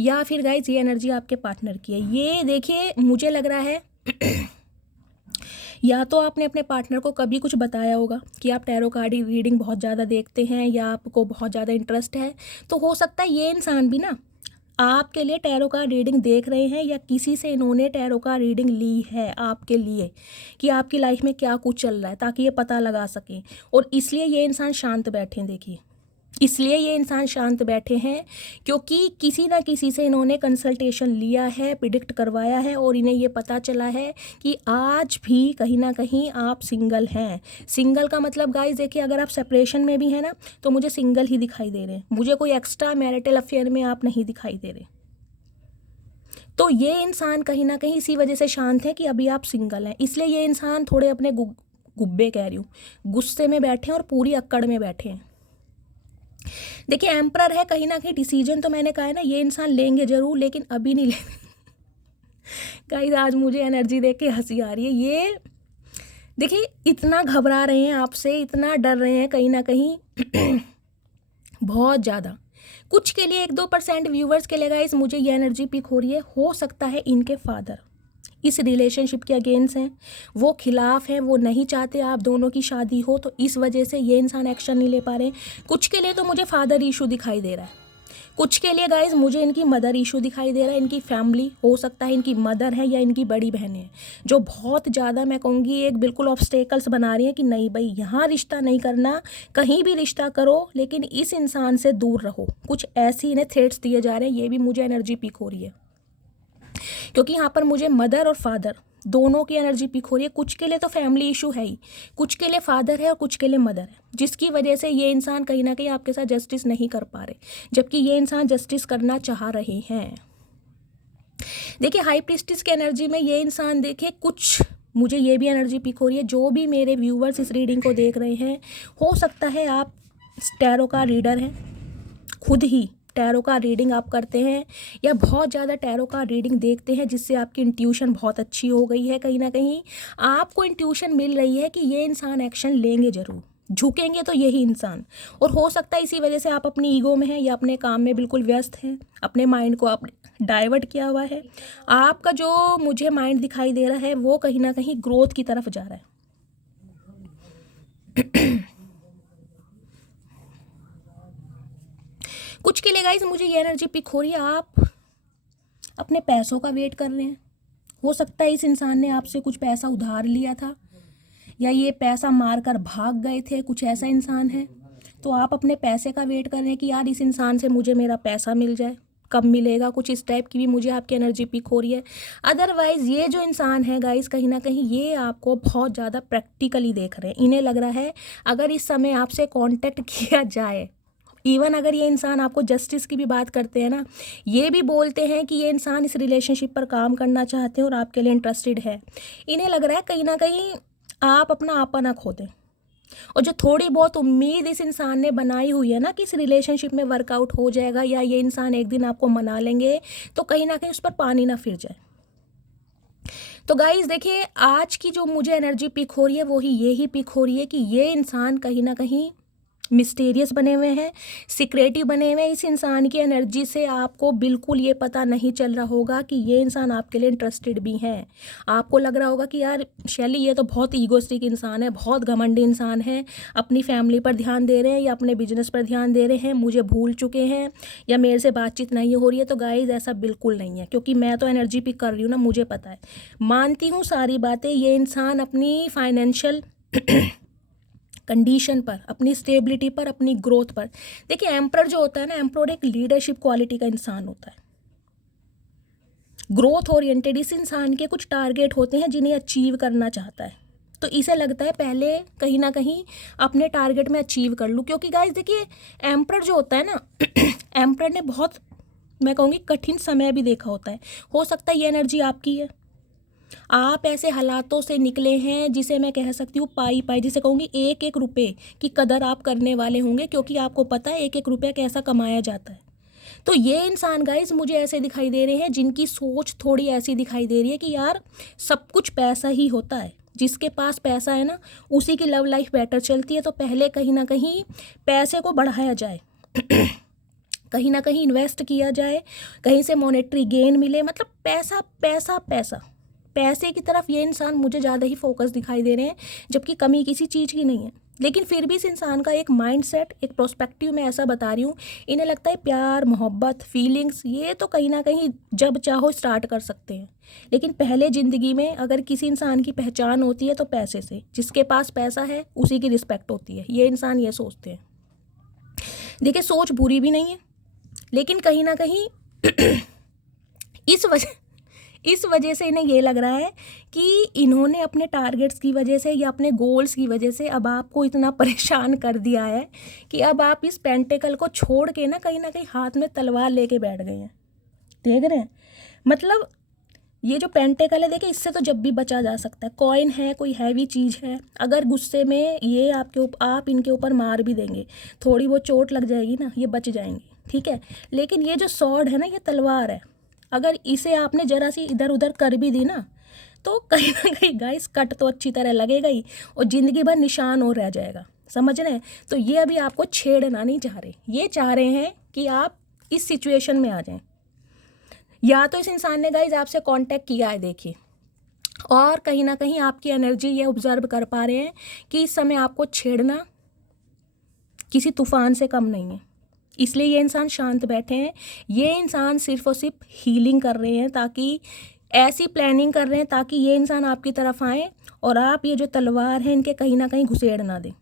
या फिर गाइज ये एनर्जी आपके पार्टनर की है। ये देखिए मुझे लग रहा है या तो आपने अपने पार्टनर को कभी कुछ बताया होगा कि आप टैरो कार्ड रीडिंग बहुत ज़्यादा देखते हैं, या आपको बहुत ज़्यादा इंटरेस्ट है। तो हो सकता है ये इंसान भी ना आपके लिए टैरो कार्ड रीडिंग देख रहे हैं, या किसी से इन्होंने टैरो कार्ड रीडिंग ली है आपके लिए कि आपकी लाइफ में क्या कुछ चल रहा है, ताकि ये पता लगा सकें। और इसलिए ये इंसान शांत बैठे हैं। देखिए इसलिए ये इंसान शांत बैठे हैं क्योंकि किसी ना किसी से इन्होंने कंसल्टेशन लिया है, प्रिडिक्ट करवाया है, और इन्हें ये पता चला है कि आज भी कहीं ना कहीं आप सिंगल हैं। सिंगल का मतलब गाइस देखिए अगर आप सेपरेशन में भी हैं ना, तो मुझे सिंगल ही दिखाई दे रहे हैं, मुझे कोई एक्स्ट्रा मैरिटल अफेयर में आप नहीं दिखाई दे रहे। तो ये इंसान कहीं ना कहीं इसी वजह से शांत है कि अभी आप सिंगल हैं। इसलिए ये इंसान थोड़े अपने गुब्बे कह रही हूँ, गुस्से में बैठे हैं और पूरी अक्कड़ में बैठे हैं। देखिए एम्परर है, कहीं ना कहीं डिसीजन तो मैंने कहा है ना ये इंसान लेंगे जरूर, लेकिन अभी नहीं लेंगे। गाइस आज मुझे एनर्जी देख के हंसी आ रही है। ये देखिए इतना घबरा रहे हैं आपसे, इतना डर रहे हैं कहीं ना कहीं बहुत ज़्यादा। कुछ के लिए 1-2% व्यूवर्स के लिए गाइस मुझे ये एनर्जी पिक हो रही है। हो सकता है इनके फादर इस रिलेशनशिप के अगेंस्ट हैं, वो खिलाफ हैं, वो नहीं चाहते आप दोनों की शादी हो, तो इस वजह से ये इंसान एक्शन नहीं ले पा रहे। कुछ के लिए तो मुझे फादर इशू दिखाई दे रहा है, कुछ के लिए गाइज मुझे इनकी मदर इशू दिखाई दे रहा है। इनकी फैमिली हो सकता है इनकी मदर है या इनकी बड़ी बहन है, जो बहुत ज़्यादा मैं कहूँगी एक बिल्कुल ऑब्स्टेकल्स बना रही हैं कि नहीं भाई यहाँ रिश्ता नहीं करना, कहीं भी रिश्ता करो लेकिन इस इंसान से दूर रहो। कुछ ऐसी इन्हें थ्रेट्स दिए जा रहे हैं, ये भी मुझे एनर्जी पिक हो रही है, क्योंकि यहाँ पर मुझे मदर और फादर दोनों की एनर्जी पिक हो रही है। कुछ के लिए तो फैमिली इशू है ही, कुछ के लिए फादर है और कुछ के लिए मदर है, जिसकी वजह से ये इंसान कहीं ना कहीं आपके साथ जस्टिस नहीं कर पा रहे, जबकि ये इंसान जस्टिस करना चाह रहे हैं। देखिए हाई प्रीस्टिस की एनर्जी में ये इंसान, देखिए कुछ मुझे ये भी एनर्जी पिक हो रही है। जो भी मेरे व्यूवर्स इस रीडिंग को देख रहे हैं, हो सकता है आप टैरो का रीडर हैं, खुद ही टैरो का रीडिंग आप करते हैं या बहुत ज़्यादा टैरो का रीडिंग देखते हैं, जिससे आपकी इंट्यूशन बहुत अच्छी हो गई है। कहीं ना कहीं आपको इंट्यूशन मिल रही है कि ये इंसान एक्शन लेंगे ज़रूर, झुकेंगे तो यही इंसान। और हो सकता है इसी वजह से आप अपनी ईगो में हैं या अपने काम में बिल्कुल व्यस्त हैं, अपने माइंड को आप डाइवर्ट किया हुआ है। आपका जो मुझे माइंड दिखाई दे रहा है वो कहीं ना कहीं ग्रोथ की तरफ जा रहा है। कुछ के लिए गाइस मुझे ये एनर्जी पिक हो रही है, आप अपने पैसों का वेट कर रहे हैं। हो सकता है इस इंसान ने आपसे कुछ पैसा उधार लिया था या ये पैसा मार कर भाग गए थे, कुछ ऐसा इंसान है। तो आप अपने पैसे का वेट कर रहे हैं कि यार इस इंसान से मुझे मेरा पैसा मिल जाए, कब मिलेगा, कुछ इस टाइप की भी मुझे आपकी एनर्जी पिक हो रही है। अदरवाइज़ ये जो इंसान है गाइस कहीं ना कहीं ये आपको बहुत ज़्यादा प्रैक्टिकली देख रहे हैं। इन्हें लग रहा है अगर इस समय आपसे कांटेक्ट किया जाए, इवन अगर ये इंसान आपको जस्टिस की भी बात करते हैं ना, ये भी बोलते हैं कि ये इंसान इस रिलेशनशिप पर काम करना चाहते हैं और आपके लिए इंटरेस्टेड है, इन्हें लग रहा है कहीं ना कहीं आप अपना आपा खो दें। और जो थोड़ी बहुत उम्मीद इस इंसान ने बनाई हुई है ना कि इस रिलेशनशिप में वर्कआउट हो जाएगा या ये इंसान एक दिन आपको मना लेंगे, तो कहीं ना कहीं उस पर पानी ना फिर जाए। तो गाइज देखिए आज की जो मुझे एनर्जी पिक हो रही है वो ही यही पिक हो रही है कि ये इंसान कहीं ना कहीं मिस्टीरियस बने हुए हैं, सिक्रेटिव बने हुए हैं। इस इंसान की एनर्जी से आपको बिल्कुल ये पता नहीं चल रहा होगा कि ये इंसान आपके लिए इंटरेस्टेड भी हैं। आपको लग रहा होगा कि यार शैली ये तो बहुत ईगोइस्टिक इंसान है, बहुत घमंडी इंसान है, अपनी फैमिली पर ध्यान दे रहे हैं या अपने बिजनेस पर ध्यान दे रहे हैं, मुझे भूल चुके हैं या मेरे से बातचीत नहीं हो रही है। तो गाइज ऐसा बिल्कुल नहीं है, क्योंकि मैं तो एनर्जी पिक कर रही हूँ ना, मुझे पता है, मानती हूँ सारी बातें। ये इंसान अपनी फाइनेंशियल कंडीशन पर, अपनी स्टेबिलिटी पर, अपनी ग्रोथ पर, देखिए एम्परर जो होता है ना, एम्परर एक लीडरशिप क्वालिटी का इंसान होता है, ग्रोथ ओरिएंटेड। इस इंसान के कुछ टारगेट होते हैं जिन्हें अचीव करना चाहता है, तो इसे लगता है पहले कहीं ना कहीं अपने टारगेट में अचीव कर लूँ। क्योंकि गाइस देखिए एम्परर जो होता है ना एम्परर ने बहुत, मैं कहूँगी कठिन समय भी देखा होता है। हो सकता है ये एनर्जी आपकी है, आप ऐसे हालातों से निकले हैं जिसे मैं कह सकती हूँ पाई पाई, जिसे कहूँगी एक एक रुपए की कदर आप करने वाले होंगे, क्योंकि आपको पता है एक एक रुपया कैसा कमाया जाता है। तो ये इंसान गाइस मुझे ऐसे दिखाई दे रहे हैं जिनकी सोच थोड़ी ऐसी दिखाई दे रही है कि यार सब कुछ पैसा ही होता है, जिसके पास पैसा है ना उसी की लव लाइफ बेटर चलती है। तो पहले कहीं ना कहीं पैसे को बढ़ाया जाए कहीं ना कहीं इन्वेस्ट किया जाए, कहीं से मॉनेटरी गेन मिले, मतलब पैसा पैसा पैसा, पैसे की तरफ ये इंसान मुझे ज़्यादा ही फोकस दिखाई दे रहे हैं, जबकि कमी किसी चीज़ की नहीं है। लेकिन फिर भी इस इंसान का एक माइंडसेट, एक प्रोस्पेक्टिव मैं ऐसा बता रही हूँ, इन्हें लगता है प्यार मोहब्बत फीलिंग्स ये तो कहीं ना कहीं जब चाहो स्टार्ट कर सकते हैं। लेकिन पहले ज़िंदगी में अगर किसी इंसान की पहचान होती है तो पैसे से, जिसके पास पैसा है उसी की रिस्पेक्ट होती है, ये इंसान ये सोचते हैं। देखिए सोच बुरी भी नहीं है, लेकिन कहीं ना कहीं इस वजह से इन्हें ये लग रहा है कि इन्होंने अपने टारगेट्स की वजह से या अपने गोल्स की वजह से अब आपको इतना परेशान कर दिया है कि अब आप इस पेंटिकल को छोड़ के ना कहीं हाथ में तलवार लेके बैठ गए हैं। देख रहे हैं, मतलब ये जो पेंटेकल है देखिए, इससे तो जब भी बचा जा सकता है। कॉइन है, कोई हैवी चीज़ है, अगर गुस्से में ये आप इनके ऊपर मार भी देंगे, थोड़ी बहुत चोट लग जाएगी ना, ये बच जाएंगे, ठीक है। लेकिन ये जो स्वॉर्ड है ना, ये तलवार है, अगर इसे आपने ज़रा सी इधर उधर कर भी दी ना, तो कहीं ना कहीं गाइस कट तो अच्छी तरह लगेगा ही, और ज़िंदगी भर निशान और रह जाएगा, समझ रहे हैं। तो ये अभी आपको छेड़ना नहीं चाह रहे, ये चाह रहे हैं कि आप इस सिचुएशन में आ जाएं। या तो इस इंसान ने गाइज आपसे कांटेक्ट किया है देखिए, और कहीं ना कहीं आपकी एनर्जी ये ऑब्जर्व कर पा रहे हैं कि इस समय आपको छेड़ना किसी तूफान से कम नहीं है, इसलिए ये इंसान शांत बैठे हैं। ये इंसान सिर्फ और सिर्फ हीलिंग कर रहे हैं, ताकि ऐसी प्लानिंग कर रहे हैं ताकि ये इंसान आपकी तरफ आए और आप ये जो तलवार है इनके कहीं ना कहीं घुसेड़ ना दें।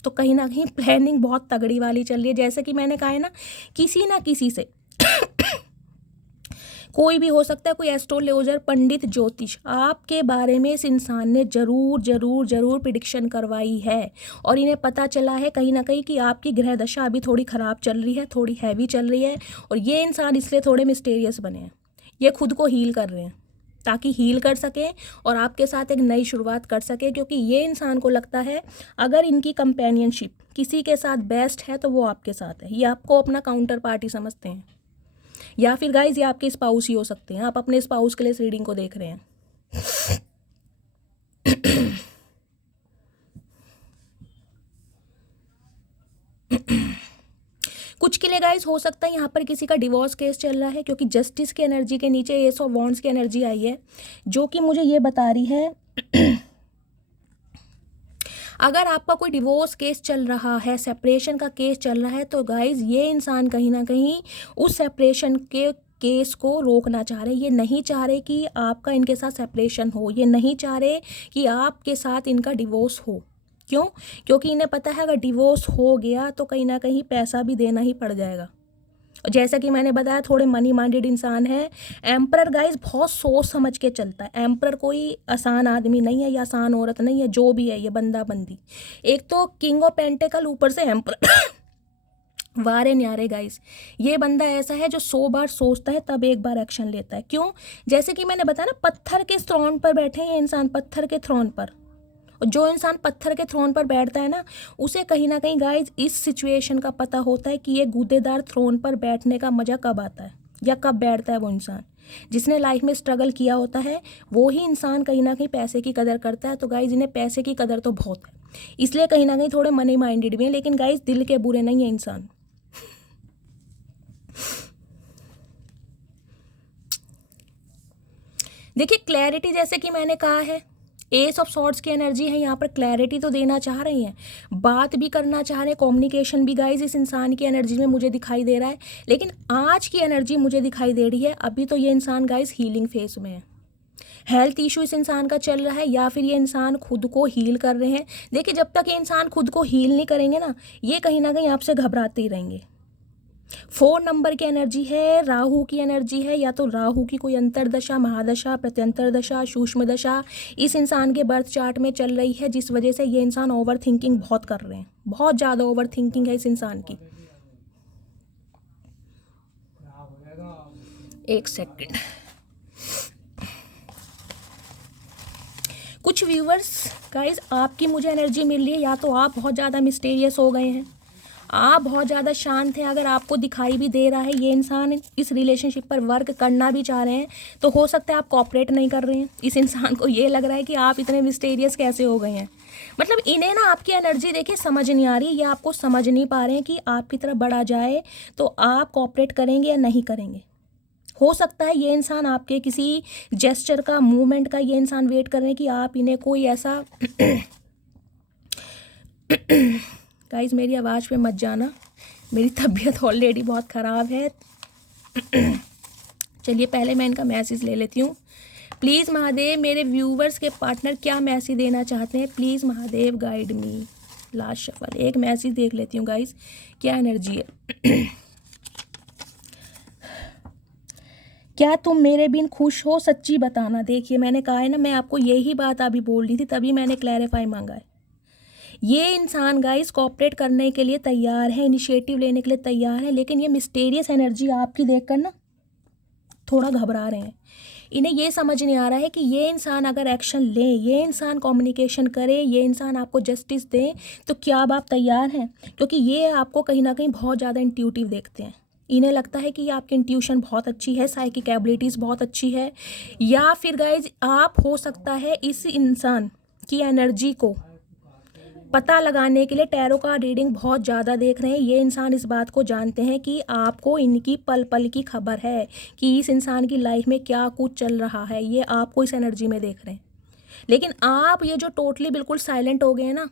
तो कहीं ना कहीं प्लानिंग बहुत तगड़ी वाली चल रही है। जैसे कि मैंने कहा है ना किसी से कोई भी हो सकता है, कोई एस्ट्रोलॉजर, पंडित, ज्योतिष, आपके बारे में इस इंसान ने ज़रूर ज़रूर ज़रूर प्रिडिक्शन करवाई है, और इन्हें पता चला है कहीं ना कहीं कि आपकी ग्रह दशा अभी थोड़ी ख़राब चल रही है, थोड़ी हैवी चल रही है, और ये इंसान इसलिए थोड़े मिस्टीरियस बने हैं। ये खुद को हील कर रहे हैं ताकि हील कर सकें और आपके साथ एक नई शुरुआत कर सकें, क्योंकि ये इंसान को लगता है अगर इनकी कंपेनियनशिप किसी के साथ बेस्ट है तो वो आपके साथ है। ये आपको अपना काउंटर पार्टी समझते हैं, या फिर गाइज ये आपके स्पाउस ही हो सकते हैं। आप अपने स्पाउस के लिए इस रीडिंग को देख रहे हैं। कुछ के लिए गाइज हो सकता है यहाँ पर किसी का डिवोर्स केस चल रहा है, क्योंकि जस्टिस की एनर्जी के नीचे एस ऑफ वॉन्ड्स की एनर्जी आई है, जो कि मुझे ये बता रही है अगर आपका कोई डिवोर्स केस चल रहा है, सेपरेशन का केस चल रहा है, तो गाइज ये इंसान कहीं ना कहीं उस सेपरेशन के केस को रोकना चाह रहे। ये नहीं चाह रहे कि आपका इनके साथ सेपरेशन हो, ये नहीं चाह रहे कि आपके साथ इनका डिवोर्स हो। क्यों? क्योंकि इन्हें पता है अगर डिवोर्स हो गया तो कहीं ना कहीं पैसा भी देना ही पड़ जाएगा। जैसा कि मैंने बताया, थोड़े मनी माइंडेड इंसान है। एम्परर गाइज बहुत सोच समझ के चलता है। एम्परर कोई आसान आदमी नहीं है या आसान औरत नहीं है, जो भी है ये बंदा बंदी। एक तो किंग ऑफ पेंटेकल, ऊपर से एम्परर वारे न्यारे गाइस। ये बंदा ऐसा है जो 100 बार सोचता है तब एक बार एक्शन लेता है। क्यों? जैसे कि मैंने बताया ना, पत्थर के थ्रोन पर बैठे हैं ये इंसान, पत्थर के थ्रोन पर। और जो इंसान पत्थर के थ्रोन पर बैठता है ना, उसे कहीं ना कहीं गाइज इस सिचुएशन का पता होता है कि ये गूदेदार थ्रोन पर बैठने का मज़ा कब आता है या कब बैठता है। वो इंसान जिसने लाइफ में स्ट्रगल किया होता है, वो ही इंसान कहीं ना कहीं पैसे की कदर करता है। तो गाइज इन्हें पैसे की कदर तो बहुत है, इसलिए कहीं ना कहीं थोड़े मनी माइंडेड भी हैं, लेकिन गाइज दिल के बुरे नहीं है इंसान। देखिए क्लैरिटी, जैसे कि मैंने कहा है, एस ऑफ सॉर्ड्स की एनर्जी है यहाँ पर। क्लैरिटी तो देना चाह रही हैं, बात भी करना चाह रहे हैं, कम्युनिकेशन भी गाइज इस इंसान की एनर्जी में मुझे दिखाई दे रहा है। लेकिन आज की एनर्जी मुझे दिखाई दे रही है, अभी तो ये इंसान गाइज हीलिंग फेस में है। हेल्थ इशू इस इंसान का चल रहा है, या फिर ये इंसान खुद को हील कर रहे हैं। देखिए जब तक ये इंसान खुद को हील नहीं करेंगे ना, ये कहीं ना कहीं आपसे घबराते ही रहेंगे। 4 नंबर की एनर्जी है, राहु की एनर्जी है। या तो राहु की कोई अंतरदशा, महादशा, प्रत्यंतर दशा, सूक्ष्म दशा इस इंसान के बर्थ चार्ट में चल रही है, जिस वजह से ये इंसान ओवर थिंकिंग बहुत कर रहे हैं। बहुत ज़्यादा ओवर थिंकिंग है इस इंसान की। एक सेकंड, कुछ व्यूवर्स गाइज आपकी मुझे एनर्जी मिल रही है, या तो आप बहुत ज़्यादा मिस्टीरियस हो गए हैं, आप बहुत ज़्यादा शांत हैं। अगर आपको दिखाई भी दे रहा है ये इंसान इस रिलेशनशिप पर वर्क करना भी चाह रहे हैं, तो हो सकता है आप कोऑपरेट नहीं कर रहे हैं। इस इंसान को ये लग रहा है कि आप इतने मिस्टीरियस कैसे हो गए हैं। मतलब इन्हें ना आपकी एनर्जी देखिए समझ नहीं आ रही, या आपको समझ नहीं पा रहे हैं कि आपकी तरफ बढ़ा जाए तो आप कोऑपरेट करेंगे या नहीं करेंगे। हो सकता है ये इंसान आपके किसी जेस्चर का, मूवमेंट का ये इंसान वेट कर रहे हैं कि आप इन्हें कोई ऐसा गाइज मेरी आवाज़ पे मत जाना, मेरी तबीयत ऑलरेडी बहुत ख़राब है। चलिए पहले मैं इनका मैसेज ले लेती हूँ। प्लीज़ महादेव, मेरे व्यूवर्स के पार्टनर क्या मैसेज देना चाहते हैं, please Mahadev guide me. Last shuffle, एक मैसेज देख लेती हूँ गाइज क्या एनर्जी है। क्या तुम मेरे बिन खुश हो, सच्ची बताना। देखिए मैंने कहा है ना, मैं आपको यही बात अभी बोल रही थी, तभी मैंने क्लैरिफाई मांगा है। ये इंसान गाइस कोऑपरेट करने के लिए तैयार है, इनिशिएटिव लेने के लिए तैयार है, लेकिन ये मिस्टीरियस एनर्जी आपकी देखकर ना थोड़ा घबरा रहे हैं। इन्हें ये समझ नहीं आ रहा है कि ये इंसान अगर एक्शन ले, ये इंसान कम्युनिकेशन करे, ये इंसान आपको जस्टिस दे, तो क्या अब आप तैयार हैं? क्योंकि ये आपको कहीं ना कहीं बहुत ज़्यादा इंट्यूटिव देखते हैं। इन्हें लगता है कि आपकी इंट्यूशन बहुत अच्छी है, साइकिक एबिलिटीज़ बहुत अच्छी है, या फिर गाइज आप हो सकता है इस इंसान की एनर्जी को पता लगाने के लिए टैरो का रीडिंग बहुत ज़्यादा देख रहे हैं। ये इंसान इस बात को जानते हैं कि आपको इनकी पल पल की खबर है कि इस इंसान की लाइफ में क्या कुछ चल रहा है, ये आपको इस एनर्जी में देख रहे हैं। लेकिन आप ये जो टोटली बिल्कुल साइलेंट हो गए हैं ना,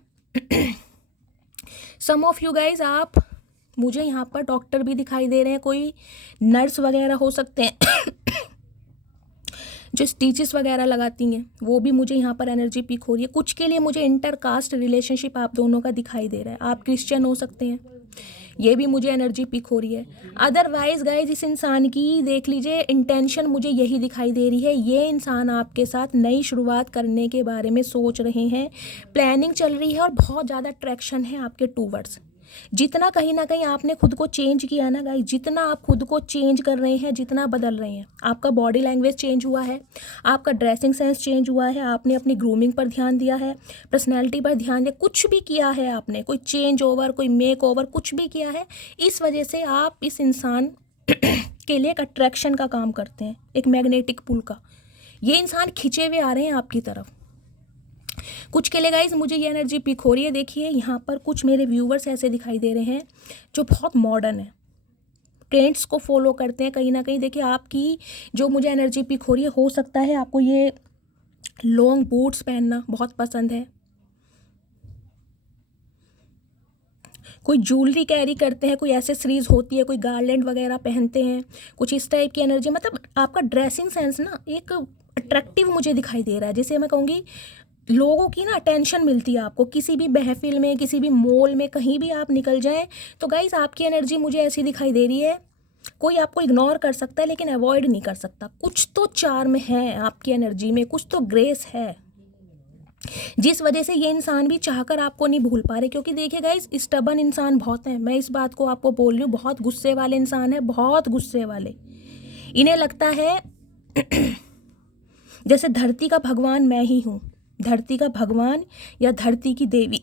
सम ऑफ यू गाइज, आप मुझे यहाँ पर डॉक्टर भी दिखाई दे रहे हैं, कोई नर्स वगैरह हो सकते हैं जो स्टिचेस वगैरह लगाती हैं, वो भी मुझे यहाँ पर एनर्जी पिक हो रही है। कुछ के लिए मुझे इंटरकास्ट रिलेशनशिप आप दोनों का दिखाई दे रहा है, आप क्रिश्चियन हो सकते हैं, ये भी मुझे एनर्जी पिक हो रही है। अदरवाइज गाइज इस इंसान की देख लीजिए इंटेंशन मुझे यही दिखाई दे रही है, ये इंसान आपके साथ नई शुरुआत करने के बारे में सोच रहे हैं, प्लानिंग चल रही है और बहुत ज़्यादा अट्रैक्शन है आपके टूवर्ड्स। जितना कहीं ना कहीं आपने खुद को चेंज किया ना गाइस, जितना आप खुद को चेंज कर रहे हैं, जितना बदल रहे हैं, आपका बॉडी लैंग्वेज चेंज हुआ है, आपका ड्रेसिंग सेंस चेंज हुआ है, आपने अपनी ग्रूमिंग पर ध्यान दिया है, पर्सनैलिटी पर ध्यान दिया, कुछ भी किया है आपने, कोई चेंज ओवर, कोई मेक ओवर, कुछ भी किया है, इस वजह से आप इस इंसान के लिए एक अट्रैक्शन का काम करते हैं, एक मैग्नेटिक पुल का। ये इंसान खिंचे हुए आ रहे हैं आपकी तरफ। कुछ के लिए गाइज मुझे ये एनर्जी पिक हो रही है। देखिए यहाँ पर कुछ मेरे व्यूवर्स ऐसे दिखाई दे रहे हैं जो बहुत मॉडर्न है, ट्रेंड्स को फॉलो करते हैं कहीं ना कहीं। देखिए आपकी जो मुझे एनर्जी पिक हो रही है, हो सकता है आपको ये लॉन्ग बूट्स पहनना बहुत पसंद है, कोई ज्वेलरी कैरी करते हैं, कोई एसेसरीज होती है, कोई गार्लैंड वगैरह पहनते हैं, कुछ इस टाइप की एनर्जी। मतलब आपका ड्रेसिंग सेंस ना एक अट्रैक्टिव मुझे दिखाई दे रहा है, जैसे मैं कहूँगी लोगों की ना अटेंशन मिलती है आपको, किसी भी महफिल में, किसी भी मॉल में, कहीं भी आप निकल जाएं तो गाइस आपकी एनर्जी मुझे ऐसी दिखाई दे रही है, कोई आपको इग्नोर कर सकता है लेकिन अवॉइड नहीं कर सकता। कुछ तो चार्म है आपकी एनर्जी में, कुछ तो ग्रेस है, जिस वजह से ये इंसान भी चाहकर आपको नहीं भूल पा रहे। क्योंकि देखिए गाइस स्टबन इंसान बहुत हैं, मैं इस बात को आपको बोल रही हूँ, बहुत गुस्से वाले इंसान है, बहुत गुस्से वाले। इन्हें लगता है जैसे धरती का भगवान मैं ही हूँ, धरती का भगवान या धरती की देवी।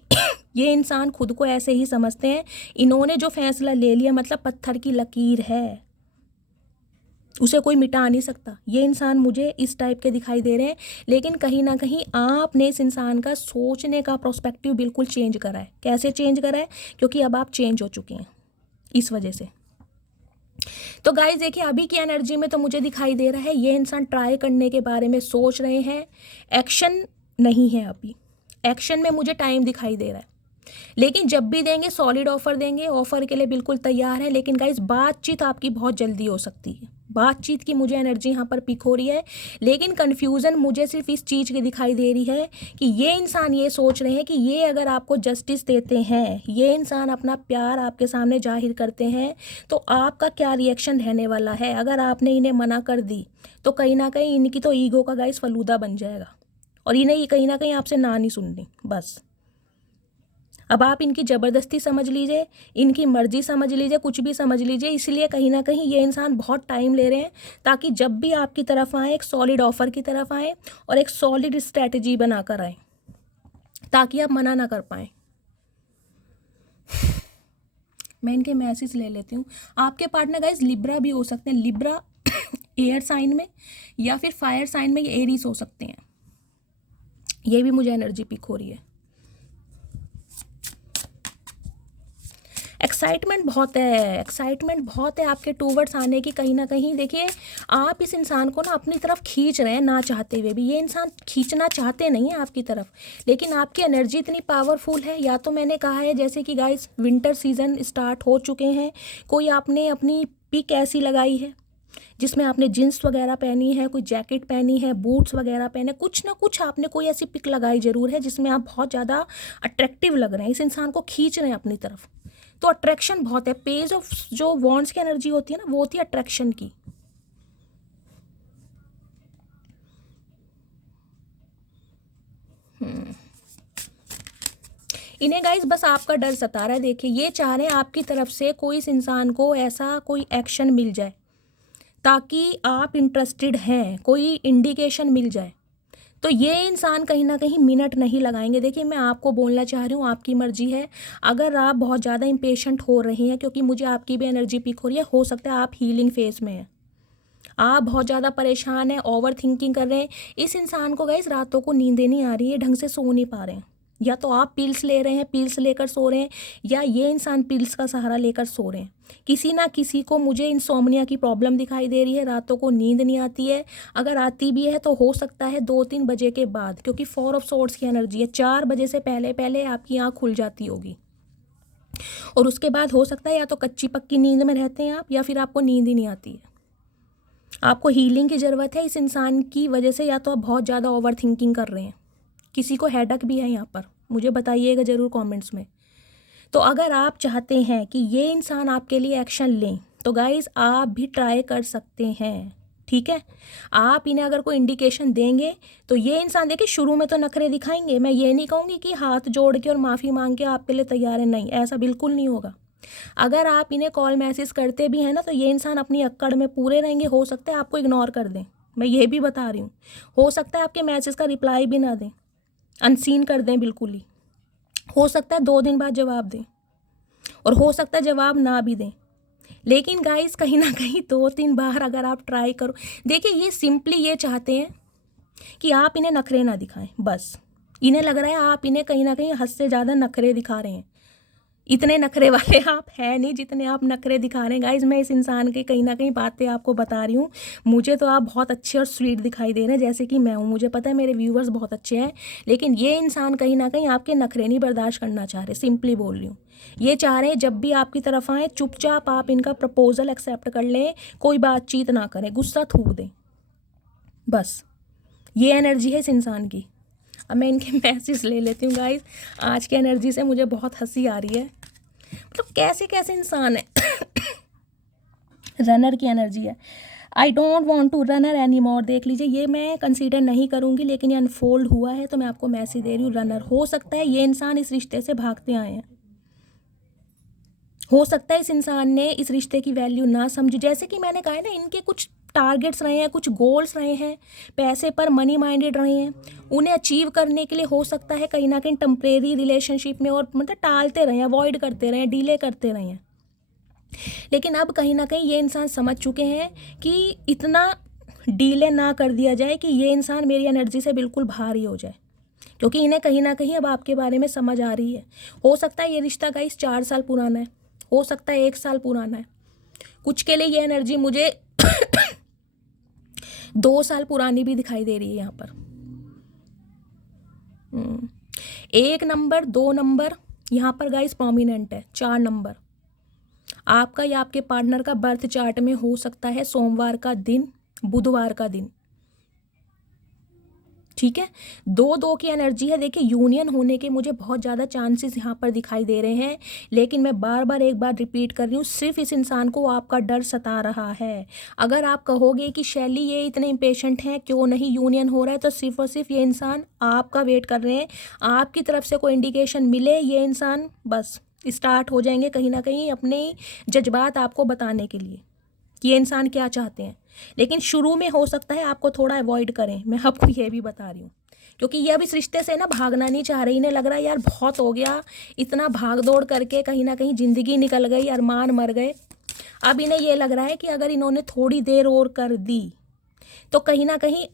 ये इंसान खुद को ऐसे ही समझते हैं, इन्होंने जो फैसला ले लिया मतलब पत्थर की लकीर है, उसे कोई मिटा नहीं सकता। ये इंसान मुझे इस टाइप के दिखाई दे रहे हैं, लेकिन कहीं ना कहीं आपने इस इंसान का सोचने का प्रोस्पेक्टिव बिल्कुल चेंज करा है। कैसे चेंज करा है? क्योंकि अब आप चेंज हो चुके हैं इस वजह से। तो गाइस देखिए अभी की एनर्जी में तो मुझे दिखाई दे रहा है ये इंसान ट्राई करने के बारे में सोच रहे हैं, एक्शन नहीं है अभी, एक्शन में मुझे टाइम दिखाई दे रहा है, लेकिन जब भी देंगे सॉलिड ऑफर देंगे, ऑफर के लिए बिल्कुल तैयार है। लेकिन गाइस बातचीत आपकी बहुत जल्दी हो सकती है, बातचीत की मुझे एनर्जी यहाँ पर पिक हो रही है। लेकिन कन्फ्यूज़न मुझे सिर्फ इस चीज़ की दिखाई दे रही है कि ये इंसान ये सोच रहे हैं कि ये अगर आपको जस्टिस देते हैं, ये इंसान अपना प्यार आपके सामने जाहिर करते हैं, तो आपका क्या रिएक्शन रहने वाला है। अगर आपने इन्हें मना कर दी तो कहीं ना कहीं इनकी तो ईगो का गाइस फलूदा बन जाएगा और इन्हें कहीं ना कहीं आपसे ना नहीं सुननी बस। अब आप इनकी ज़बरदस्ती समझ लीजिए, इनकी मर्जी समझ लीजिए, कुछ भी समझ लीजिए, इसलिए कहीं ना कहीं ये इंसान बहुत टाइम ले रहे हैं ताकि जब भी आपकी तरफ आए एक सॉलिड ऑफर की तरफ आए और एक सॉलिड स्ट्रैटेजी बनाकर आए ताकि आप मना ना कर पाएँ। मैं इनके मैसेज ले लेती हूँ। आपके पार्टनर गाइस लिब्रा भी हो सकते हैं, लिब्रा एयर साइन में या फिर फायर साइन में, ये एरीज हो सकते हैं। ये भी मुझे एनर्जी पिक हो रही है। एक्साइटमेंट बहुत है, एक्साइटमेंट बहुत है आपके टूवर्ड्स आने की। कहीं ना कहीं देखिए आप इस इंसान को ना अपनी तरफ खींच रहे हैं ना चाहते हुए भी। ये इंसान खींचना चाहते नहीं है आपकी तरफ, लेकिन आपकी एनर्जी इतनी पावरफुल है। या तो मैंने कहा है जैसे कि गाइस विंटर सीजन स्टार्ट हो चुके हैं, कोई आपने अपनी पिक ऐसी लगाई है जिसमें आपने जीन्स वगैरह पहनी है, कोई जैकेट पहनी है, बूट्स वगैरह पहने, कुछ ना कुछ आपने कोई ऐसी पिक लगाई जरूर है जिसमें आप बहुत ज़्यादा अट्रैक्टिव लग रहे हैं, इस इंसान को खींच रहे हैं अपनी तरफ। तो अट्रैक्शन बहुत है। पेज ऑफ जो वॉन्ड्स की एनर्जी होती है ना, वो होती है अट्रैक्शन की। इन्हें गाइस बस आपका डर सता रहा है। देखिए ये चाह रहे हैं आपकी तरफ से कोई इस इंसान को ऐसा कोई एक्शन मिल जाए ताकि आप इंटरेस्टेड हैं, कोई इंडिकेशन मिल जाए। तो ये इंसान कहीं ना कहीं मिनट नहीं लगाएंगे। देखिए मैं आपको बोलना चाह रही हूँ, आपकी मर्जी है। अगर आप बहुत ज़्यादा इम्पेशेंट हो रहे हैं, क्योंकि मुझे आपकी भी एनर्जी पीक हो रही है, हो सकता है आप हीलिंग फेज में हैं, आप बहुत ज़्यादा परेशान हैं, ओवर थिंकिंग कर रहे हैं। इस इंसान को गाइस रातों को नींदें नहीं आ रही है, ढंग से सो नहीं पा रहे हैं। या तो आप पिल्स ले रहे हैं, पिल्स लेकर सो रहे हैं, या ये इंसान पिल्स का सहारा लेकर सो रहे हैं। किसी ना किसी को मुझे इंसोम्निया की प्रॉब्लम दिखाई दे रही है, रातों को नींद नहीं आती है। अगर आती भी है तो हो सकता है 2-3 बजे के बाद, क्योंकि 4 ऑफ सोर्ड्स की एनर्जी है। 4 बजे से पहले पहले आपकी आँख खुल जाती होगी, और उसके बाद हो सकता है या तो कच्ची पक्की नींद में रहते हैं आप, या फिर आपको नींद ही नहीं आती है। आपको हीलिंग की ज़रूरत है इस इंसान की वजह से, या तो आप बहुत ज़्यादा ओवर थिंकिंग कर रहे हैं। किसी को हेडक भी है यहाँ पर, मुझे बताइएगा ज़रूर कमेंट्स में। तो अगर आप चाहते हैं कि ये इंसान आपके लिए एक्शन लें, तो गाइज़ आप भी ट्राई कर सकते हैं, ठीक है। आप इन्हें अगर कोई इंडिकेशन देंगे तो ये इंसान, देखिए शुरू में तो नखरे दिखाएंगे। मैं ये नहीं कहूँगी कि हाथ जोड़ के और माफ़ी मांग के आपके लिए तैयार है, नहीं, ऐसा बिल्कुल नहीं होगा। अगर आप इन्हें कॉल मैसेज करते भी हैं ना, तो ये इंसान अपनी अक्कड़ में पूरे रहेंगे। हो सकता है आपको इग्नोर कर दें, मैं ये भी बता रही हूँ। हो सकता है आपके मैसेज का रिप्लाई भी ना दें, अनसीन कर दें बिल्कुल ही। हो सकता है 2 दिन बाद जवाब दें, और हो सकता है जवाब ना भी दें। लेकिन गाइस कहीं ना कहीं 2-3 बार अगर आप ट्राई करो, देखिए ये सिंपली ये चाहते हैं कि आप इन्हें नखरे ना दिखाएं। बस इन्हें लग रहा है आप इन्हें कहीं ना कहीं हद से ज़्यादा नखरे दिखा रहे हैं। इतने नखरे वाले आप हैं नहीं जितने आप नखरे दिखा रहे हैं। गाइज मैं इस इंसान की कहीं ना कहीं बातें आपको बता रही हूँ। मुझे तो आप बहुत अच्छे और स्वीट दिखाई दे रहे हैं, जैसे कि मैं हूँ। मुझे पता है मेरे व्यूवर्स बहुत अच्छे हैं, लेकिन ये इंसान कहीं ना कहीं आपके नखरे नहीं बर्दाश्त करना चाह रहे। सिंपली बोल रही हूँ, ये चाह रहे हैं जब भी आपकी तरफ आए चुपचाप आप इनका प्रपोजल एक्सेप्ट कर लें, कोई बातचीत ना करें, गुस्सा थूक दें। बस ये एनर्जी है इस इंसान की। अब मैं इनके मैसेज ले लेती हूँ गाइज। आज की एनर्जी से मुझे बहुत हंसी आ रही है, मतलब कैसे कैसे इंसान है। रनर की एनर्जी है। I don't want to runner any more. देख लीजिए, ये मैं कंसीडर नहीं करूँगी, लेकिन ये अनफोल्ड हुआ है तो मैं आपको मैसेज दे रही हूँ। रनर हो सकता है ये इंसान इस रिश्ते से भागते आए हैं। हो सकता है इस इंसान ने इस रिश्ते की वैल्यू ना समझी। जैसे कि मैंने कहा है ना, इनके कुछ टारगेट्स रहे हैं, कुछ गोल्स रहे हैं, पैसे पर मनी माइंडेड रहे हैं। उन्हें अचीव करने के लिए हो सकता है कहीं ना कहीं टेम्परेरी रिलेशनशिप में और मतलब टालते रहे, अवॉइड करते रहे, डिले करते रहे हैं। लेकिन अब कहीं ना कहीं ये इंसान समझ चुके हैं कि इतना डिले ना कर दिया जाए कि ये इंसान मेरी एनर्जी से बिल्कुल भारी हो जाए, क्योंकि इन्हें कहीं ना कहीं अब आपके बारे में समझ आ रही है। हो सकता है ये रिश्ता गाइस 4 साल पुराना है, हो सकता है 1 साल पुराना है। कुछ के लिए ये एनर्जी मुझे 2 साल पुरानी भी दिखाई दे रही है यहाँ पर। 1 नंबर 2 नंबर यहाँ पर गाइस प्रोमिनेंट है। 4 नंबर आपका या आपके पार्टनर का बर्थ चार्ट में हो सकता है सोमवार का दिन, बुधवार का दिन, ठीक है। 2-2 की एनर्जी है। देखिए यूनियन होने के मुझे बहुत ज़्यादा चांसेस यहाँ पर दिखाई दे रहे हैं, लेकिन मैं बार बार एक बार रिपीट कर रही हूँ, सिर्फ इस इंसान को आपका डर सता रहा है। अगर आप कहोगे कि शैली ये इतने इम्पेशेंट हैं, क्यों नहीं यूनियन हो रहा है, तो सिर्फ और सिर्फ ये इंसान आपका वेट कर रहे हैं। आपकी तरफ से कोई इंडिकेशन मिले, ये इंसान बस स्टार्ट हो जाएंगे कहीं ना कहीं अपने जज्बात आपको बताने के लिए कि ये इंसान क्या चाहते हैं। लेकिन शुरू में हो सकता है आपको थोड़ा अवॉइड करें, मैं आपको ये भी बता रही हूँ, क्योंकि ये अब इस रिश्ते से ना भागना नहीं चाह रही। इन्हें लग रहा है यार बहुत हो गया, इतना भाग दौड़ करके कहीं ना कहीं ज़िंदगी निकल गई, अरमान मर गए। अब इन्हें ये लग रहा है कि अगर इन्होंने थोड़ी देर और कर दी तो कहीं ना कहीं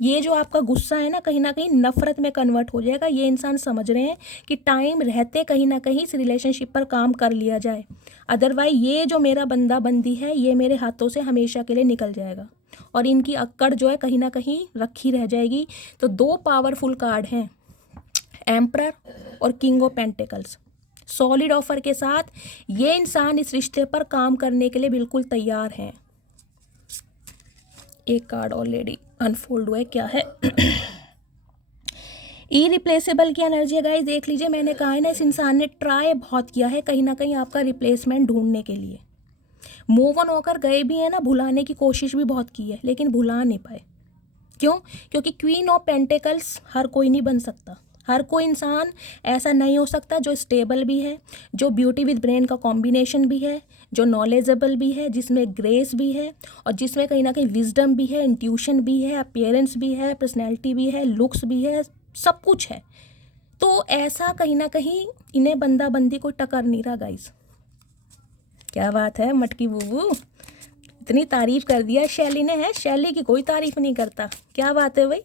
ये जो आपका गुस्सा है ना, कहीं ना कहीं नफरत में कन्वर्ट हो जाएगा। ये इंसान समझ रहे हैं कि टाइम रहते कहीं ना कहीं इस रिलेशनशिप पर काम कर लिया जाए, अदरवाइज ये जो मेरा बंदा बंदी है ये मेरे हाथों से हमेशा के लिए निकल जाएगा, और इनकी अक्कड़ जो है कहीं ना कहीं रखी रह जाएगी। तो 2 पावरफुल कार्ड हैं, एम्परर और king of pentacles. Solid offer के साथ ये इंसान इस रिश्ते पर काम करने के लिए बिल्कुल तैयार हैं। एक कार्ड ऑलरेडी अनफोल्ड हुआ है, क्या है? इरिप्लेसेबल की एनर्जी है गाइस। देख लीजिए, मैंने कहा है ना, इस इंसान ने ट्राई बहुत किया है कहीं ना कहीं आपका रिप्लेसमेंट ढूंढने के लिए। मूव ऑन होकर गए भी हैं ना, भुलाने की कोशिश भी बहुत की है, लेकिन भुला नहीं पाए। क्यों? क्योंकि क्वीन ऑफ पेंटिकल्स हर कोई नहीं बन सकता। हर कोई इंसान ऐसा नहीं हो सकता जो स्टेबल भी है, जो ब्यूटी विद ब्रेन का कॉम्बिनेशन भी है, जो नॉलेजेबल भी है, जिसमें ग्रेस भी है और जिसमें कहीं ना कहीं विजडम भी है, इंट्यूशन भी है, अपीयरेंस भी है, पर्सनैलिटी भी है, लुक्स भी है, सब कुछ है। तो ऐसा कहीं ना कहीं इन्हें बंदा बंदी को टक्कर नहीं रहा गाइस। क्या बात है मटकी बूबू, इतनी तारीफ कर दिया शैली ने, है शैली की कोई तारीफ नहीं करता। क्या बात है भाई।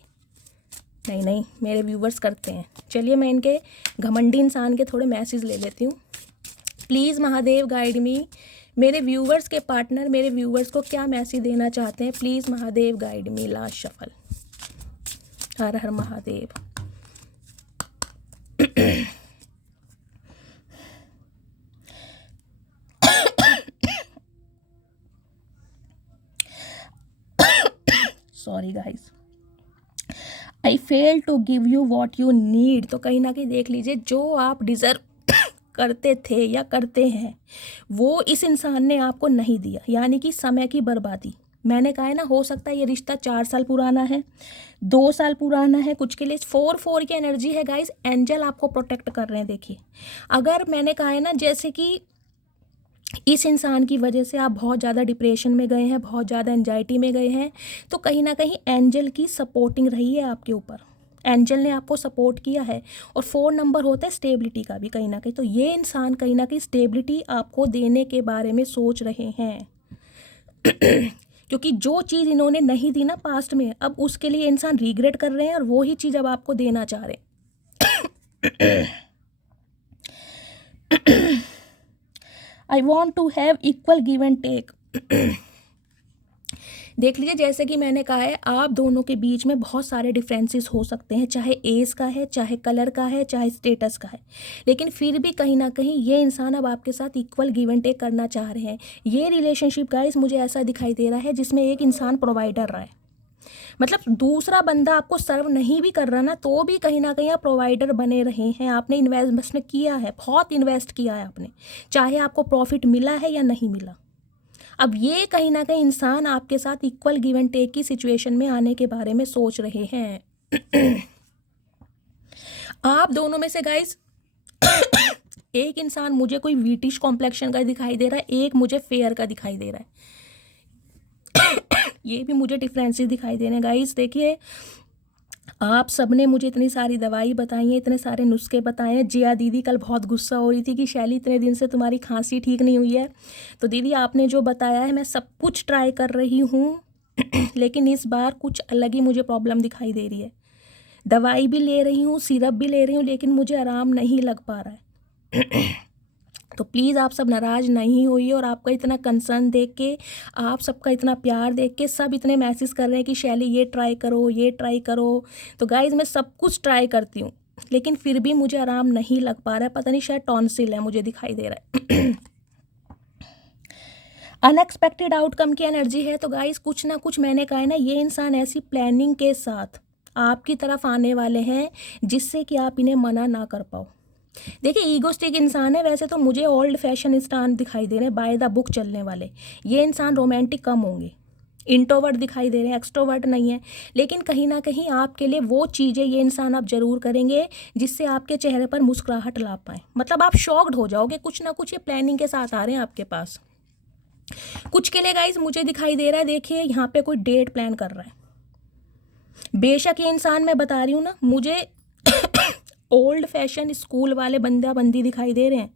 नहीं नहीं, मेरे व्यूवर्स करते हैं। चलिए मैं इनके घमंडी इंसान के थोड़े मैसेज ले लेती हूँ। प्लीज़ महादेव गाइड मी। मेरे व्यूवर्स के पार्टनर मेरे व्यूवर्स को क्या मैसेज देना चाहते हैं, please Mahadev guide me. Last shuffle. हर हर Mahadev. Sorry guys, I fail to give you what you need. तो कहीं ना कहीं देख लीजिए, जो आप डिज़र्व करते थे या करते हैं वो इस इंसान ने आपको नहीं दिया, यानी कि समय की बर्बादी। मैंने कहा है ना, हो सकता है ये रिश्ता 4 साल पुराना है, 2 साल पुराना है, कुछ के लिए 4 की एनर्जी है गाइस। एंजल आपको प्रोटेक्ट कर रहे हैं। देखिए, अगर मैंने कहा है ना, जैसे कि इस इंसान की वजह से आप बहुत ज़्यादा डिप्रेशन में गए हैं, बहुत ज़्यादा एंजाइटी में गए हैं, तो कहीं ना कहीं एंजल की सपोर्टिंग रही है आपके ऊपर। एंजल ने आपको सपोर्ट किया है। और 4 नंबर होता है स्टेबिलिटी का भी कहीं ना कहीं। तो ये इंसान कहीं ना कहीं स्टेबिलिटी आपको देने के बारे में सोच रहे हैं। क्योंकि जो चीज़ इन्होंने नहीं दी ना पास्ट में, अब उसके लिए इंसान रिग्रेट कर रहे हैं और वो ही चीज़ अब आपको देना चाह रहे हैं। I want to have equal give and take. देख लीजिए, जैसे कि मैंने कहा है, आप दोनों के बीच में बहुत सारे डिफरेंसेस हो सकते हैं, चाहे एज का है, चाहे कलर का है, चाहे स्टेटस का है, लेकिन फिर भी कहीं ना कहीं ये इंसान अब आपके साथ इक्वल गिव एंड टेक करना चाह रहे हैं। ये रिलेशनशिप गाइस मुझे ऐसा दिखाई दे रहा है जिसमें एक इंसान प्रोवाइडर रहा है, मतलब दूसरा बंदा आपको सर्व नहीं भी कर रहा ना, तो भी कहीं ना कहीं आप प्रोवाइडर बने रहे हैं। आपने इन्वेस्टमेंट किया है, बहुत इन्वेस्ट किया है आपने, चाहे आपको प्रॉफिट मिला है या नहीं मिला। अब ये कहीं ना कहीं इंसान आपके साथ इक्वल गिव एंड टेक की सिचुएशन में आने के बारे में सोच रहे हैं। आप दोनों में से गाइस एक इंसान मुझे कोई वीटिश कॉम्प्लेक्शन का दिखाई दे रहा है, एक मुझे फेयर का दिखाई दे रहा है। ये भी मुझे डिफरेंसेस दिखाई दे रहे हैं गाइस। देखिए, आप सबने मुझे इतनी सारी दवाई बताई है, इतने सारे नुस्खे बताए हैं। जिया दीदी कल बहुत गुस्सा हो रही थी कि शैली इतने दिन से तुम्हारी खांसी ठीक नहीं हुई है। तो दीदी आपने जो बताया है मैं सब कुछ ट्राई कर रही हूँ, लेकिन इस बार कुछ अलग ही मुझे प्रॉब्लम दिखाई दे रही है। दवाई भी ले रही हूँ, सिरप भी ले रही हूँ, लेकिन मुझे आराम नहीं लग पा रहा है। तो प्लीज़ आप सब नाराज़ नहीं होइए। और आपका इतना कंसर्न देख के, आप सबका इतना प्यार देख के, सब इतने मैसेज कर रहे हैं कि शैली ये ट्राई करो, ये ट्राई करो। तो गाइज़ मैं सब कुछ ट्राई करती हूँ, लेकिन फिर भी मुझे आराम नहीं लग पा रहा है। पता नहीं, शायद टॉन्सिल है, मुझे दिखाई दे रहा है। अनएक्सपेक्टेड आउटकम की एनर्जी है। तो गाइज़ कुछ ना कुछ, मैंने कहा है ना, ये इंसान ऐसी प्लानिंग के साथ आपकी तरफ आने वाले हैं जिससे कि आप इन्हें मना ना कर पाओ। देखिए, ईगोस्टिक इंसान है। वैसे तो मुझे ओल्ड फैशन इंसान दिखाई दे रहे हैं, बाय द बुक चलने वाले। ये इंसान रोमांटिक कम होंगे, इंट्रोवर्ट दिखाई दे रहे हैं, एक्सट्रोवर्ट नहीं है। लेकिन कहीं ना कहीं आपके लिए वो चीज़ें ये इंसान आप ज़रूर करेंगे जिससे आपके चेहरे पर मुस्कुराहट ला पाएँ। मतलब आप शॉक्ड हो जाओगे, कुछ ना कुछ ये प्लानिंग के साथ आ रहे हैं आपके पास। कुछ के लिए गाइज मुझे दिखाई दे रहा है, देखिए यहाँ पे कोई डेट प्लान कर रहा है। बेशक ये इंसान, मैं बता रही हूँ ना, मुझे ओल्ड फैशन स्कूल वाले बंदा बंदी दिखाई दे रहे हैं।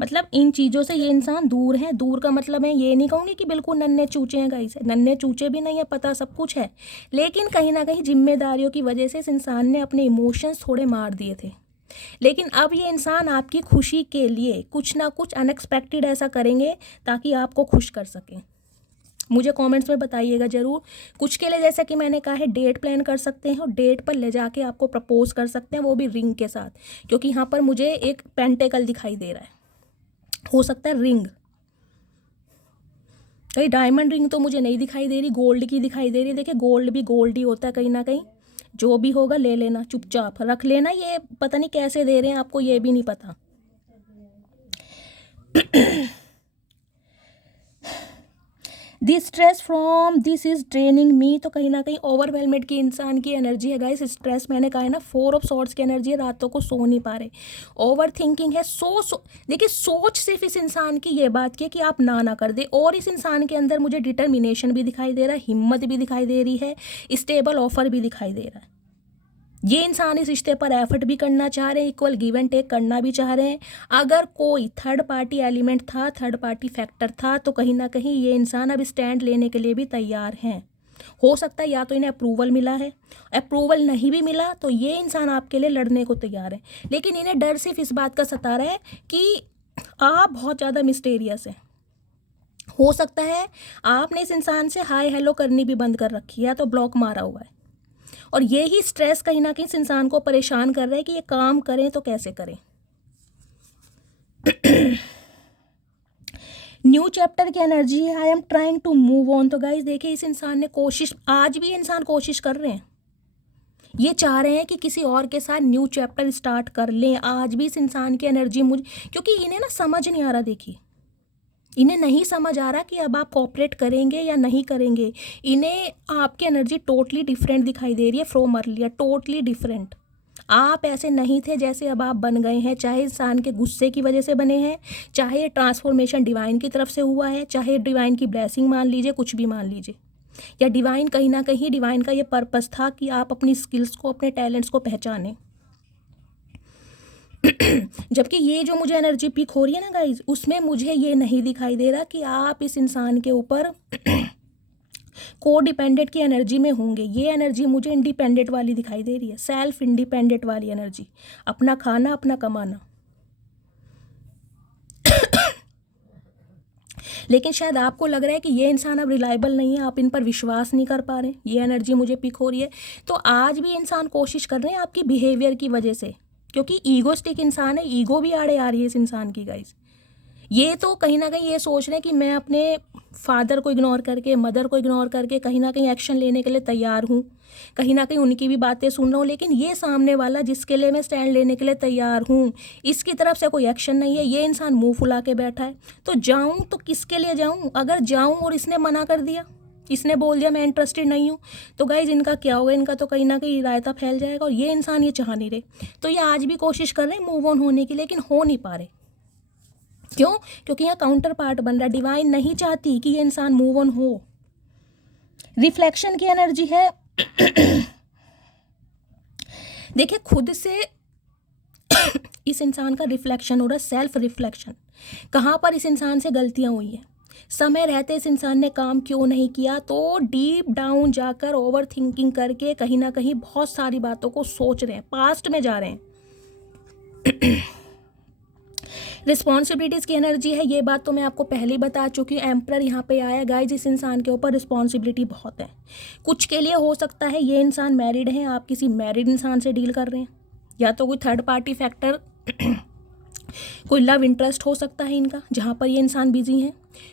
मतलब इन चीज़ों से ये इंसान दूर है। दूर का मतलब है, ये नहीं कहूँगी कि बिल्कुल नन्हे चूचे हैं गाइस, नन्हे चूचे भी नहीं है, पता सब कुछ है, लेकिन कहीं ना कहीं जिम्मेदारियों की वजह से इस इंसान ने अपने इमोशंस थोड़े मार दिए थे। लेकिन अब ये इंसान आपकी खुशी के लिए कुछ ना कुछ अनएक्सपेक्टेड ऐसा करेंगे ताकि आपको खुश कर सकें। मुझे कमेंट्स में बताइएगा ज़रूर। कुछ के लिए, जैसा कि मैंने कहा है, डेट प्लान कर सकते हैं और डेट पर ले जाके आपको प्रपोज कर सकते हैं, वो भी रिंग के साथ। क्योंकि यहाँ पर मुझे एक पेंटेकल दिखाई दे रहा है, हो सकता है रिंग। कहीं डायमंड रिंग तो मुझे नहीं दिखाई दे रही, गोल्ड की दिखाई दे रही है। देखिए, गोल्ड भी गोल्ड ही होता है कहीं ना कहीं। जो भी होगा ले लेना, चुपचाप रख लेना। ये पता नहीं कैसे दे रहे हैं आपको, ये भी नहीं पता। This stress from this is draining me, तो कहीं ना कहीं ओवरवेलमेड की इंसान की एनर्जी है गाइस। स्ट्रेस मैंने कहा है ना, 4 ऑफ सॉर्ड्स की एनर्जी है, रातों को सो नहीं पा रहे, ओवर थिंकिंग है। देखिए सोच सिर्फ इस इंसान की ये बात की है कि आप ना कर दे, और इस इंसान के अंदर मुझे डिटर्मिनेशन भी दिखाई दे रहा है, हिम्मत भी दिखाई दे रही है, स्टेबल ऑफर भी दिखाई दे रहा है। ये इंसान इस रिश्ते पर एफर्ट भी करना चाह रहे हैं, इक्वल गिव एंड टेक करना भी चाह रहे हैं। अगर कोई थर्ड पार्टी एलिमेंट था, थर्ड पार्टी फैक्टर था, तो कहीं ना कहीं ये इंसान अब स्टैंड लेने के लिए भी तैयार हैं। हो सकता है या तो इन्हें अप्रूवल मिला है, अप्रूवल नहीं भी मिला तो ये इंसान आपके लिए लड़ने को तैयार है, लेकिन इन्हें डर सिर्फ इस बात का सता रहा है कि आप बहुत ज़्यादा मिस्टीरियस हैं। हो सकता है आपने इस इंसान से हाय हेलो करनी भी बंद कर रखी है, तो ब्लॉक मारा हुआ है, और यही स्ट्रेस कहीं ना कहीं इस इंसान को परेशान कर रहा है कि ये काम करें तो कैसे करें। न्यू चैप्टर की एनर्जी है, I am trying to move on. तो गाइज देखिए इस इंसान ने कोशिश, आज भी इंसान कोशिश कर रहे हैं, ये चाह रहे हैं कि किसी और के साथ न्यू चैप्टर स्टार्ट कर लें। आज भी इस इंसान की एनर्जी मुझे, क्योंकि इन्हें ना समझ नहीं आ रहा, देखिए इन्हें नहीं समझ आ रहा कि अब आप कोऑपरेट करेंगे या नहीं करेंगे। इन्हें आपकी एनर्जी टोटली डिफरेंट दिखाई दे रही है फ्रॉम अर्लियर, टोटली डिफरेंट। आप ऐसे नहीं थे जैसे अब आप बन गए हैं, चाहे इंसान के गुस्से की वजह से बने हैं, चाहे ये ट्रांसफॉर्मेशन डिवाइन की तरफ से हुआ है, चाहे डिवाइन की ब्लेसिंग मान लीजिए, कुछ भी मान लीजिए, या डिवाइन कहीं ना कहीं डिवाइन का ये पर्पस था कि आप अपनी स्किल्स को, अपने टैलेंट्स को पहचानें। जबकि ये जो मुझे एनर्जी पिक हो रही है ना गाइज, उसमें मुझे ये नहीं दिखाई दे रहा कि आप इस इंसान के ऊपर को डिपेंडेंट की एनर्जी में होंगे। ये एनर्जी मुझे इंडिपेंडेंट वाली दिखाई दे रही है, सेल्फ इंडिपेंडेंट वाली एनर्जी, अपना खाना अपना कमाना। लेकिन शायद आपको लग रहा है कि ये इंसान अब रिलायबल नहीं है, आप इन पर विश्वास नहीं कर पा रहे, ये एनर्जी मुझे पिक हो रही है। तो आज भी इंसान कोशिश कर रहे हैं आपकी बिहेवियर की वजह से, क्योंकि ईगोस्टिक इंसान है, ईगो भी आड़े आ रही है इस इंसान की गाइस। ये तो कहीं ना कहीं ये सोच रहे हैं कि मैं अपने फादर को इग्नोर करके, मदर को इग्नोर करके कहीं ना कहीं एक्शन लेने के लिए तैयार हूँ, कहीं ना कहीं उनकी भी बातें सुन रहा हूँ, लेकिन ये सामने वाला जिसके लिए मैं स्टैंड लेने के लिए तैयार हूँ, इसकी तरफ से कोई एक्शन नहीं है। ये इंसान मुंह फुला के बैठा है, तो जाऊँ तो किसके लिए जाऊँ? अगर जाऊँ और इसने मना कर दिया, इसने बोल दिया मैं इंटरेस्टेड नहीं हूँ, तो गाइज इनका क्या होगा? इनका तो कहीं ना कहीं रायता फैल जाएगा, और ये इंसान ये चाह नहीं रहे। तो ये आज भी कोशिश कर रहे हैं मूव ऑन होने की, लेकिन हो नहीं पा रहे। क्यों? क्योंकि यहाँ काउंटर पार्ट बन रहा है, डिवाइन नहीं चाहती कि ये इंसान मूव ऑन हो। रिफ्लेक्शन की एनर्जी है। देखिए खुद से इस इंसान का रिफ्लेक्शन हो रहा है, सेल्फ रिफ्लेक्शन। कहाँ पर इस इंसान से गलतियाँ हुई हैं, समय रहते इस इंसान ने काम क्यों नहीं किया, तो डीप डाउन जाकर ओवर थिंकिंग करके कहीं ना कहीं बहुत सारी बातों को सोच रहे हैं, पास्ट में जा रहे हैं। रिस्पॉन्सिबिलिटीज़ की एनर्जी है, ये बात तो मैं आपको पहले ही बता चुकी हूँ। एम्परर यहाँ पे आया गाइज, इस इंसान के ऊपर रिस्पॉन्सिबिलिटी बहुत है। कुछ के लिए हो सकता है ये इंसान मैरिड है, आप किसी मैरिड इंसान से डील कर रहे हैं, या तो कोई थर्ड पार्टी फैक्टर कोई लव इंटरेस्ट हो सकता है इनका, जहाँ पर ये इंसान बिजी हैं।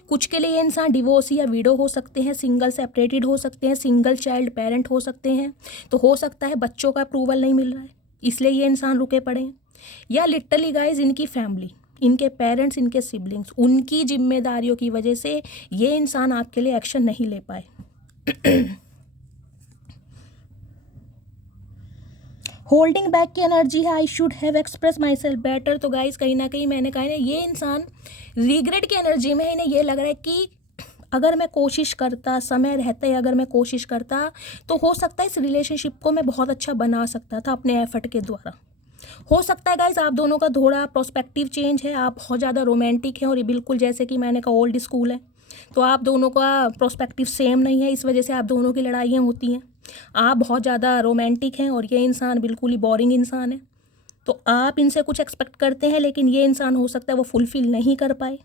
कुछ के लिए ये इंसान डिवोर्स या विडो हो सकते हैं, सिंगल सेपरेटेड हो सकते हैं, सिंगल चाइल्ड पेरेंट हो सकते हैं। तो हो सकता है बच्चों का अप्रूवल नहीं मिल रहा है, इसलिए ये इंसान रुके पड़े हैं। या लिटरली गाइज इनकी फैमिली, इनके पेरेंट्स, इनके सिबलिंग्स, उनकी जिम्मेदारियों की वजह से ये इंसान आपके लिए एक्शन नहीं ले पाए। होल्डिंग बैक की एनर्जी है, I should have express my self better. तो गाइज कहीं ना कहीं मैंने कहा ना, ये इंसान रिग्रेट की एनर्जी में है। इन्हें ये लग रहा है कि अगर मैं कोशिश करता, समय रहते ही अगर मैं कोशिश करता, तो हो सकता है इस रिलेशनशिप को मैं बहुत अच्छा बना सकता था अपने एफर्ट के द्वारा। हो सकता है गाइज आप दोनों का थोड़ा प्रोस्पेक्टिव चेंज है, आप बहुत ज़्यादा रोमांटिक हैं, और ये बिल्कुल जैसे कि मैंने कहा ओल्ड स्कूल है, तो आप दोनों का प्रोस्पेक्टिव सेम नहीं है, इस वजह से आप दोनों की लड़ाइयाँ होती हैं। आप बहुत ज़्यादा रोमांटिक हैं और ये इंसान बिल्कुल ही बोरिंग इंसान है, तो आप इनसे कुछ एक्सपेक्ट करते हैं, लेकिन ये इंसान हो सकता है वो फुलफिल नहीं कर पाए।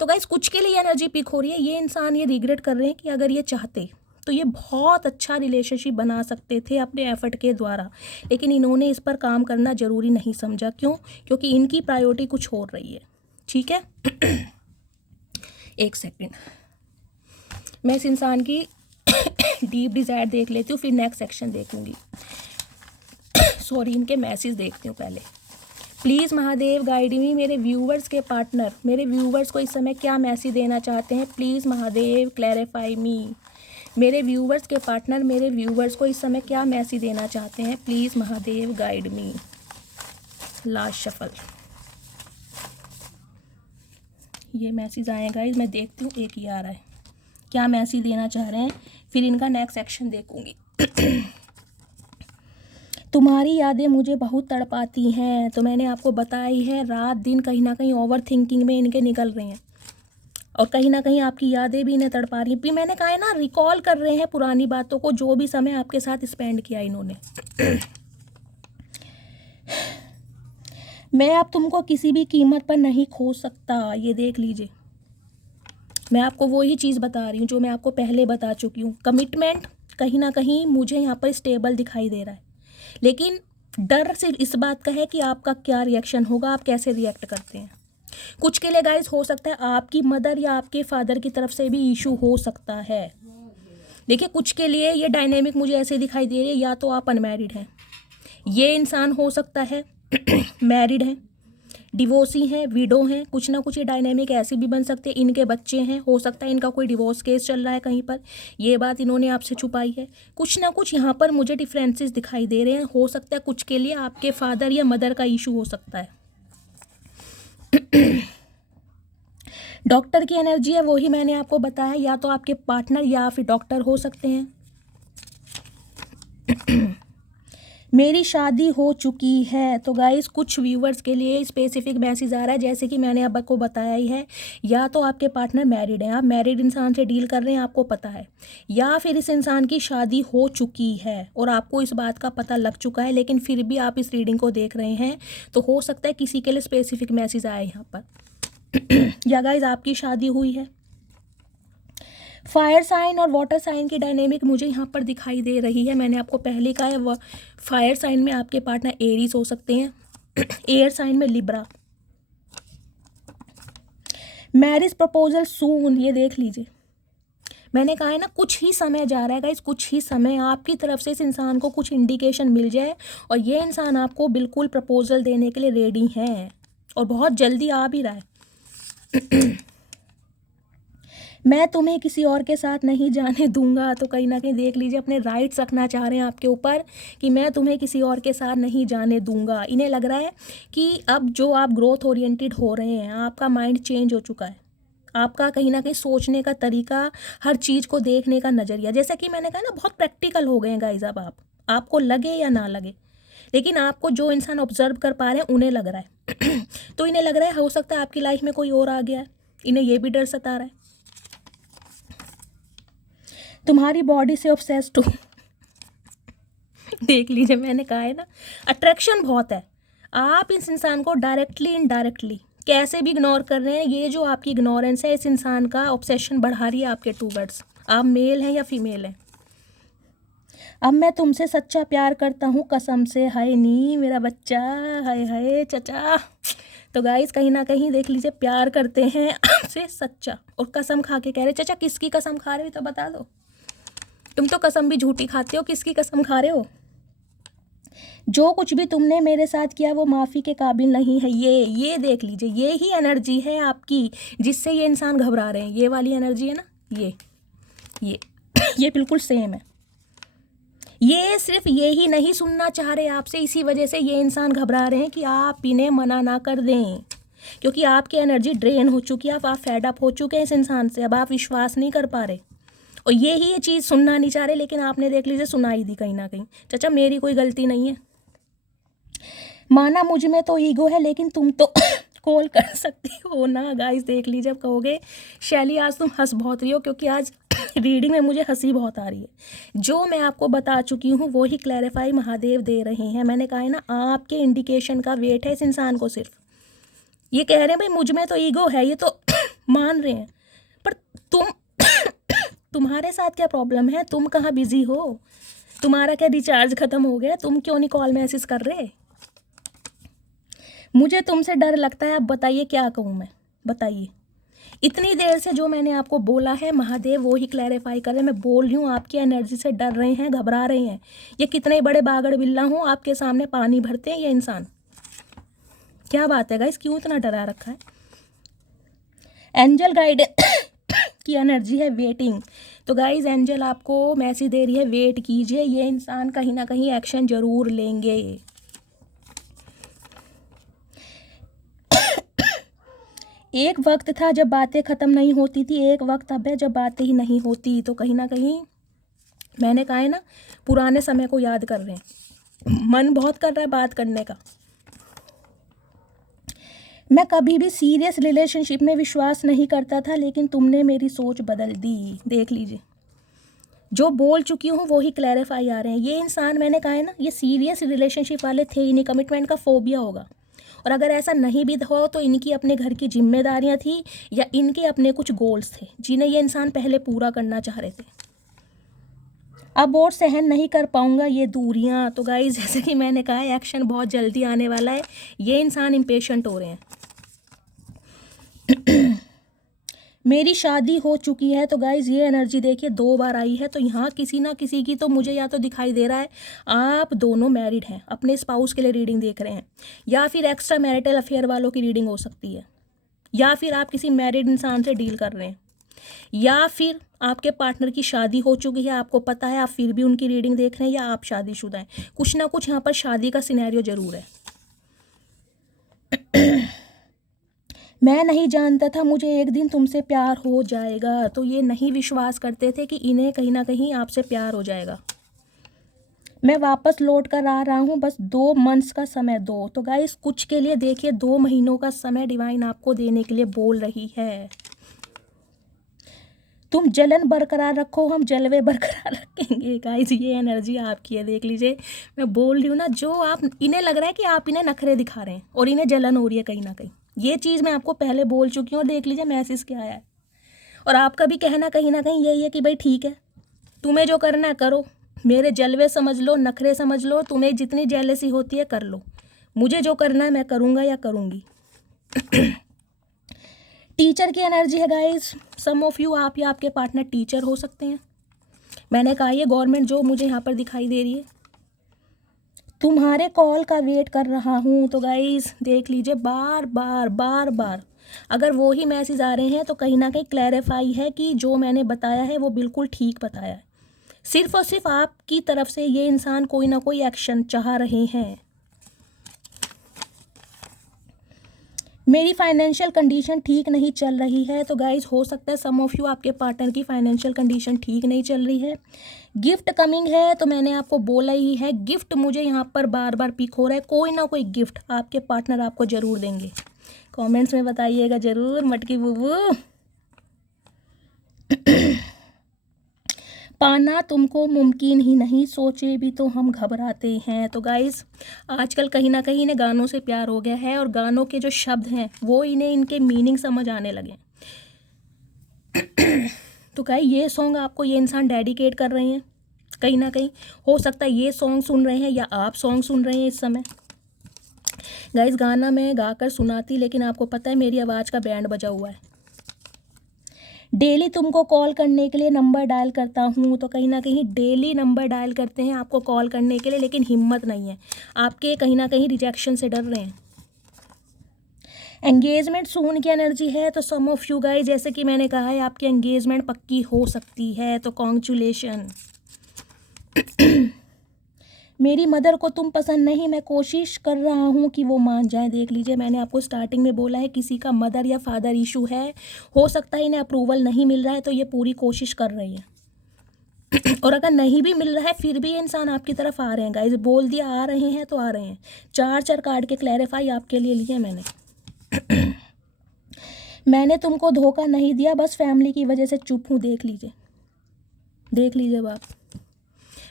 तो गाइज कुछ के लिए एनर्जी पिक हो रही है, ये इंसान ये रिग्रेट कर रहे हैं कि अगर ये चाहते तो ये बहुत अच्छा रिलेशनशिप बना सकते थे अपने एफर्ट के द्वारा, लेकिन इन्होंने इस पर काम करना ज़रूरी नहीं समझा। क्यों? क्योंकि इनकी प्रायोरिटी कुछ और रही है। ठीक है। एक सेकंड, मैं इस इंसान की डीप डिज़ायर देख लेती हूँ, फिर नेक्स्ट सेक्शन देखूंगी। सॉरी, इनके मैसेज देखती हूँ पहले। प्लीज़ महादेव गाइड मी। मेरे व्यूवर्स के पार्टनर मेरे व्यूवर्स को इस समय क्या मैसेज देना चाहते हैं? प्लीज़ महादेव क्लैरिफाई मी। मेरे व्यूवर्स के पार्टनर मेरे व्यूवर्स को इस समय क्या मैसेज देना चाहते हैं? Please Mahadev guide me. Last shuffle, ये मैसेज आए गाइस, मैं देखती हूँ। एक ही आ रहा है, क्या मैसेज देना चाह रहे हैं, फिर इनका नेक्स्ट एक्शन देखूंगी। तुम्हारी यादें मुझे बहुत तड़पाती हैं। तो मैंने आपको बताया ही है, रात दिन कहीं ना कहीं ओवर थिंकिंग में इनके निकल रहे हैं और कहीं ना कहीं आपकी यादें भी इन्हें तड़पा रही हैं। भी मैंने कहा है ना, रिकॉल कर रहे हैं पुरानी बातों को, जो भी समय आपके साथ स्पेंड किया इन्होंने। मैं अब तुमको किसी भी कीमत पर नहीं खो सकता, ये देख लीजिए। मैं आपको वही चीज़ बता रही हूँ जो मैं आपको पहले बता चुकी हूँ। कमिटमेंट कहीं ना कहीं मुझे यहाँ पर स्टेबल दिखाई दे रहा है, लेकिन डर सिर्फ इस बात का है कि आपका क्या रिएक्शन होगा, आप कैसे रिएक्ट करते हैं। कुछ के लिए गाइस हो सकता है आपकी मदर या आपके फादर की तरफ से भी इशू हो सकता है। देखिए, कुछ के लिए ये डायनेमिक मुझे ऐसे दिखाई दे रही है, या तो आप अनमैरिड हैं, ये इंसान हो सकता है मैरिड हैं, डिवोर्सी हैं, विडो हैं, कुछ ना कुछ ये डायनेमिक ऐसी भी बन सकते हैं। इनके बच्चे हैं, हो सकता है इनका कोई डिवोर्स केस चल रहा है कहीं पर, ये बात इन्होंने आपसे छुपाई है। कुछ ना कुछ यहाँ पर मुझे डिफरेंसेस दिखाई दे रहे हैं। हो सकता है कुछ के लिए आपके फादर या मदर का इशू हो सकता है। डॉक्टर की एनर्जी है, वही मैंने आपको बताया, या तो आपके पार्टनर या फिर डॉक्टर हो सकते हैं। मेरी शादी हो चुकी है। तो गाइस, कुछ व्यूवर्स के लिए स्पेसिफिक मैसेज आ रहा है, जैसे कि मैंने आपको बताया ही है, या तो आपके पार्टनर मैरिड हैं, आप मैरिड इंसान से डील कर रहे हैं, आपको पता है, या फिर इस इंसान की शादी हो चुकी है और आपको इस बात का पता लग चुका है, लेकिन फिर भी आप इस रीडिंग को देख रहे हैं। तो हो सकता है किसी के लिए स्पेसिफिक मैसेज आए यहाँ पर। या गाइस, आपकी शादी हुई है। फायर साइन और वाटर साइन की डायनेमिक मुझे यहाँ पर दिखाई दे रही है। मैंने आपको पहले कहा है, फायर साइन में आपके पार्टनर एरीज हो सकते हैं, एयर साइन में लिब्रा। मैरिज प्रपोजल सून, ये देख लीजिए। मैंने कहा है ना, कुछ ही समय जा रहा है गाइस, कुछ ही समय आपकी तरफ से इस इंसान को कुछ इंडिकेशन मिल जाए और ये इंसान आपको बिल्कुल प्रपोजल देने के लिए रेडी है और बहुत जल्दी आ भी रहा है। मैं तुम्हें किसी और के साथ नहीं जाने दूंगा। तो कहीं ना कहीं देख लीजिए, अपने राइट्स रखना चाह रहे हैं आपके ऊपर कि मैं तुम्हें किसी और के साथ नहीं जाने दूंगा। इन्हें लग रहा है कि अब जो आप ग्रोथ ओरिएंटेड हो रहे हैं, आपका माइंड चेंज हो चुका है, आपका कहीं ना कहीं सोचने का तरीका, हर चीज़ को देखने का नज़रिया, जैसा कि मैंने कहा ना, बहुत प्रैक्टिकल हो गए हैं गाइज। अब आपको लगे या ना लगे, लेकिन आपको जो इंसान ऑब्जर्व कर पा रहे हैं उन्हें लग रहा है। तो इन्हें लग रहा है हो सकता है आपकी लाइफ में कोई और आ गया है, इन्हें ये भी डर सता रहा है। तुम्हारी बॉडी से ऑब्सेस्ड हो। देख लीजिए, मैंने कहा है ना, अट्रैक्शन बहुत है। आप इस इंसान को डायरेक्टली इनडायरेक्टली कैसे भी इग्नोर कर रहे हैं। ये जो आपकी इग्नोरेंस है, इस इंसान का ऑब्सेशन बढ़ा रही है आपके टूवर्ड्स। आप मेल हैं या फीमेल हैं। अब मैं तुमसे सच्चा प्यार करता हूँ कसम से। हाय नी मेरा बच्चा, हाय हाय चचा। तो गाइस, कहीं ना कहीं देख लीजिए, प्यार करते हैं आपसे सच्चा और कसम खा के कह रहे। चचा, किसकी कसम खा रहे हो तो बता दो। तुम तो कसम भी झूठी खाते हो, किसकी कसम खा रहे हो। जो कुछ भी तुमने मेरे साथ किया वो माफ़ी के काबिल नहीं है। ये देख लीजिए, ये ही एनर्जी है आपकी जिससे ये इंसान घबरा रहे हैं। ये वाली एनर्जी है ना, ये ये बिल्कुल सेम है। ये सिर्फ ये ही नहीं सुनना चाह रहे आपसे, इसी वजह से ये इंसान घबरा रहे हैं कि आप इन्हें मना ना कर दें, क्योंकि आपकी एनर्जी ड्रेन हो चुकी है। आप फेड अप हो चुके हैं इस इंसान से, अब आप विश्वास नहीं कर पा रहे और ये चीज़ सुनना नहीं चाह रहे, लेकिन आपने देख लीजिए सुनाई दी कहीं ना कहीं। चाचा, मेरी कोई गलती नहीं है। माना मुझ में तो ईगो है, लेकिन तुम तो कॉल कर सकती हो ना। गाइस, देख लीजिए, अब कहोगे शैली आज तुम हंस बहुत रही हो, क्योंकि आज रीडिंग में मुझे हंसी बहुत आ रही है। जो मैं आपको बता चुकी हूँ वो ही क्लैरिफाई महादेव दे रहे हैं। मैंने कहा है ना, आपके इंडिकेशन का वेट है इस इंसान को। सिर्फ ये कह रहे हैं भाई मुझ में तो ईगो है, ये तो मान रहे हैं, पर तुम्हारे साथ क्या प्रॉब्लम है? तुम कहाँ बिजी हो? तुम्हारा क्या रिचार्ज खत्म हो गया? तुम क्यों नहीं कॉल मैसेज कर रहे? मुझे तुमसे डर लगता है। अब बताइए क्या कहूँ मैं, बताइए। इतनी देर से जो मैंने आपको बोला है, महादेव वो ही क्लैरिफाई कर रहे हैं। मैं बोल रही हूँ, आपकी एनर्जी से डर रहे हैं, घबरा रहे हैं। ये कितने बड़े बागड़ बिल्ला हूँ, आपके सामने पानी भरते हैं ये इंसान। क्या बात है गाइस, क्यों इतना डरा रखा है? एंजल गाइड की एनर्जी है वेटिंग। तो गाइस एंजल आपको मैसेज दे रही है वेट कीजिए, ये इंसान कहीं ना कहीं एक्शन जरूर लेंगे। एक वक्त था जब बातें ख़त्म नहीं होती थी, एक वक्त अब है जब बातें ही नहीं होती। तो कहीं ना कहीं मैंने कहा है ना, पुराने समय को याद कर रहे हैं, मन बहुत कर रहा है बात करने का। मैं कभी भी सीरियस रिलेशनशिप में विश्वास नहीं करता था, लेकिन तुमने मेरी सोच बदल दी। देख लीजिए, जो बोल चुकी हूँ वो ही क्लैरिफाई आ रहे हैं। ये इंसान, मैंने कहा है ना, ये सीरियस रिलेशनशिप वाले थे ही नहीं, कमिटमेंट का फोबिया होगा। और अगर ऐसा नहीं भी हो तो इनकी अपने घर की जिम्मेदारियां थी या इनके अपने कुछ गोल्स थे जिन्हें ये इंसान पहले पूरा करना चाह रहे थे। अब और सहन नहीं कर पाऊंगा ये दूरियां। तो गाइस जैसे कि मैंने कहा, एक्शन बहुत जल्दी आने वाला है, ये इंसान इम्पेशेंट हो रहे हैं। मेरी शादी हो चुकी है। तो गाइज ये एनर्जी देखिए 2 बार आई है, तो यहाँ किसी ना किसी की, तो मुझे या तो दिखाई दे रहा है आप दोनों मैरिड हैं, अपने स्पाउस के लिए रीडिंग देख रहे हैं, या फिर एक्स्ट्रा मैरिटल अफेयर वालों की रीडिंग हो सकती है, या फिर आप किसी मैरिड इंसान से डील कर रहे हैं, या फिर आपके पार्टनर की शादी हो चुकी है, आपको पता है, आप फिर भी उनकी रीडिंग देख रहे हैं, या आप शादीशुदा हैं। कुछ ना कुछ यहाँ पर शादी का सिनेरियो जरूर है। मैं नहीं जानता था मुझे एक दिन तुमसे प्यार हो जाएगा। तो ये नहीं विश्वास करते थे कि इन्हें कहीं ना कहीं आपसे प्यार हो जाएगा। मैं वापस लौट कर आ रहा हूँ, बस 2 मंथ्स का समय दो। तो गाइस कुछ के लिए देखिए 2 महीनों का समय डिवाइन आपको देने के लिए बोल रही है। तुम जलन बरकरार रखो, हम जलवे बरकरार रखेंगे। गाइस ये एनर्जी आपकी है, देख लीजिए। मैं बोल रही हूँ ना, जो आप, इन्हें लग रहा है कि आप इन्हें नखरे दिखा रहे हैं और इन्हें जलन हो रही है कहीं ना कहीं। ये चीज़ मैं आपको पहले बोल चुकी हूँ और देख लीजिए मैसेज क्या आया है। और आपका भी कहना कहीं ना कहीं यही है कि भाई ठीक है, तुम्हें जो करना है करो, मेरे जलवे समझ लो, नखरे समझ लो, तुम्हें जितनी जेलसी होती है कर लो, मुझे जो करना है मैं करूँगा या करूँगी। टीचर की एनर्जी है गाइस। सम ऑफ यू, आप या आपके पार्टनर टीचर हो सकते हैं। मैंने कहा ये गवर्नमेंट जॉब मुझे यहाँ पर दिखाई दे रही है। तुम्हारे कॉल का वेट कर रहा हूँ। तो गाइस देख लीजिए, बार बार बार बार अगर वो ही मैसेज आ रहे हैं तो कहीं ना कहीं क्लैरिफाई है कि जो मैंने बताया है वो बिल्कुल ठीक बताया है। सिर्फ और सिर्फ आपकी तरफ से ये इंसान कोई ना कोई एक्शन चाह रहे हैं। मेरी फाइनेंशियल कंडीशन ठीक नहीं चल रही है। तो गाइज हो सकता है सम ऑफ यू, आपके पार्टनर की फाइनेंशियल कंडीशन ठीक नहीं चल रही है। गिफ्ट कमिंग है, तो मैंने आपको बोला ही है, गिफ्ट मुझे यहाँ पर बार बार पिक हो रहा है। कोई ना कोई गिफ्ट आपके पार्टनर आपको ज़रूर देंगे। कमेंट्स में बताइएगा ज़रूर मटकी बुबू। पाना तुमको मुमकिन ही नहीं, सोचे भी तो हम घबराते हैं। तो गाइस आजकल कहीं ना कहीं इन्हें गानों से प्यार हो गया है और गानों के जो शब्द हैं वो इन्हें इनके मीनिंग समझ आने लगे। तो गाइस ये सॉन्ग आपको ये इंसान डेडिकेट कर रहे हैं। कहीं ना कहीं हो सकता है ये सॉन्ग सुन रहे हैं या आप सॉन्ग सुन रहे हैं इस समय। गाइस गाना मैं गाकर सुनाती, लेकिन आपको पता है मेरी आवाज़ का बैंड बजा हुआ है। डेली तुमको कॉल करने के लिए नंबर डायल करता हूँ। तो कहीं ना कहीं डेली नंबर डायल करते हैं आपको कॉल करने के लिए, लेकिन हिम्मत नहीं है, आपके कहीं ना कहीं रिजेक्शन से डर रहे हैं। एंगेजमेंट सून की एनर्जी है। तो सम ऑफ यू गाइस, जैसे कि मैंने कहा है, आपकी एंगेजमेंट पक्की हो सकती है। तो कॉन्ग्रेचुलेशन। मेरी मदर को तुम पसंद नहीं, मैं कोशिश कर रहा हूँ कि वो मान जाए। देख लीजिए, मैंने आपको स्टार्टिंग में बोला है किसी का मदर या फादर इशू है। हो सकता है इन्हें अप्रूवल नहीं मिल रहा है, तो ये पूरी कोशिश कर रही है। और अगर नहीं भी मिल रहा है फिर भी ये इंसान आपकी तरफ आ रहे हैं। गाइस बोल दिया आ रहे हैं तो आ रहे हैं। 4 कार्ड के क्लैरिफाई आपके लिए लिए मैंने। मैंने तुमको धोखा नहीं दिया, बस फैमिली की वजह से चुप हूँ। देख लीजिए, देख लीजिए बाप।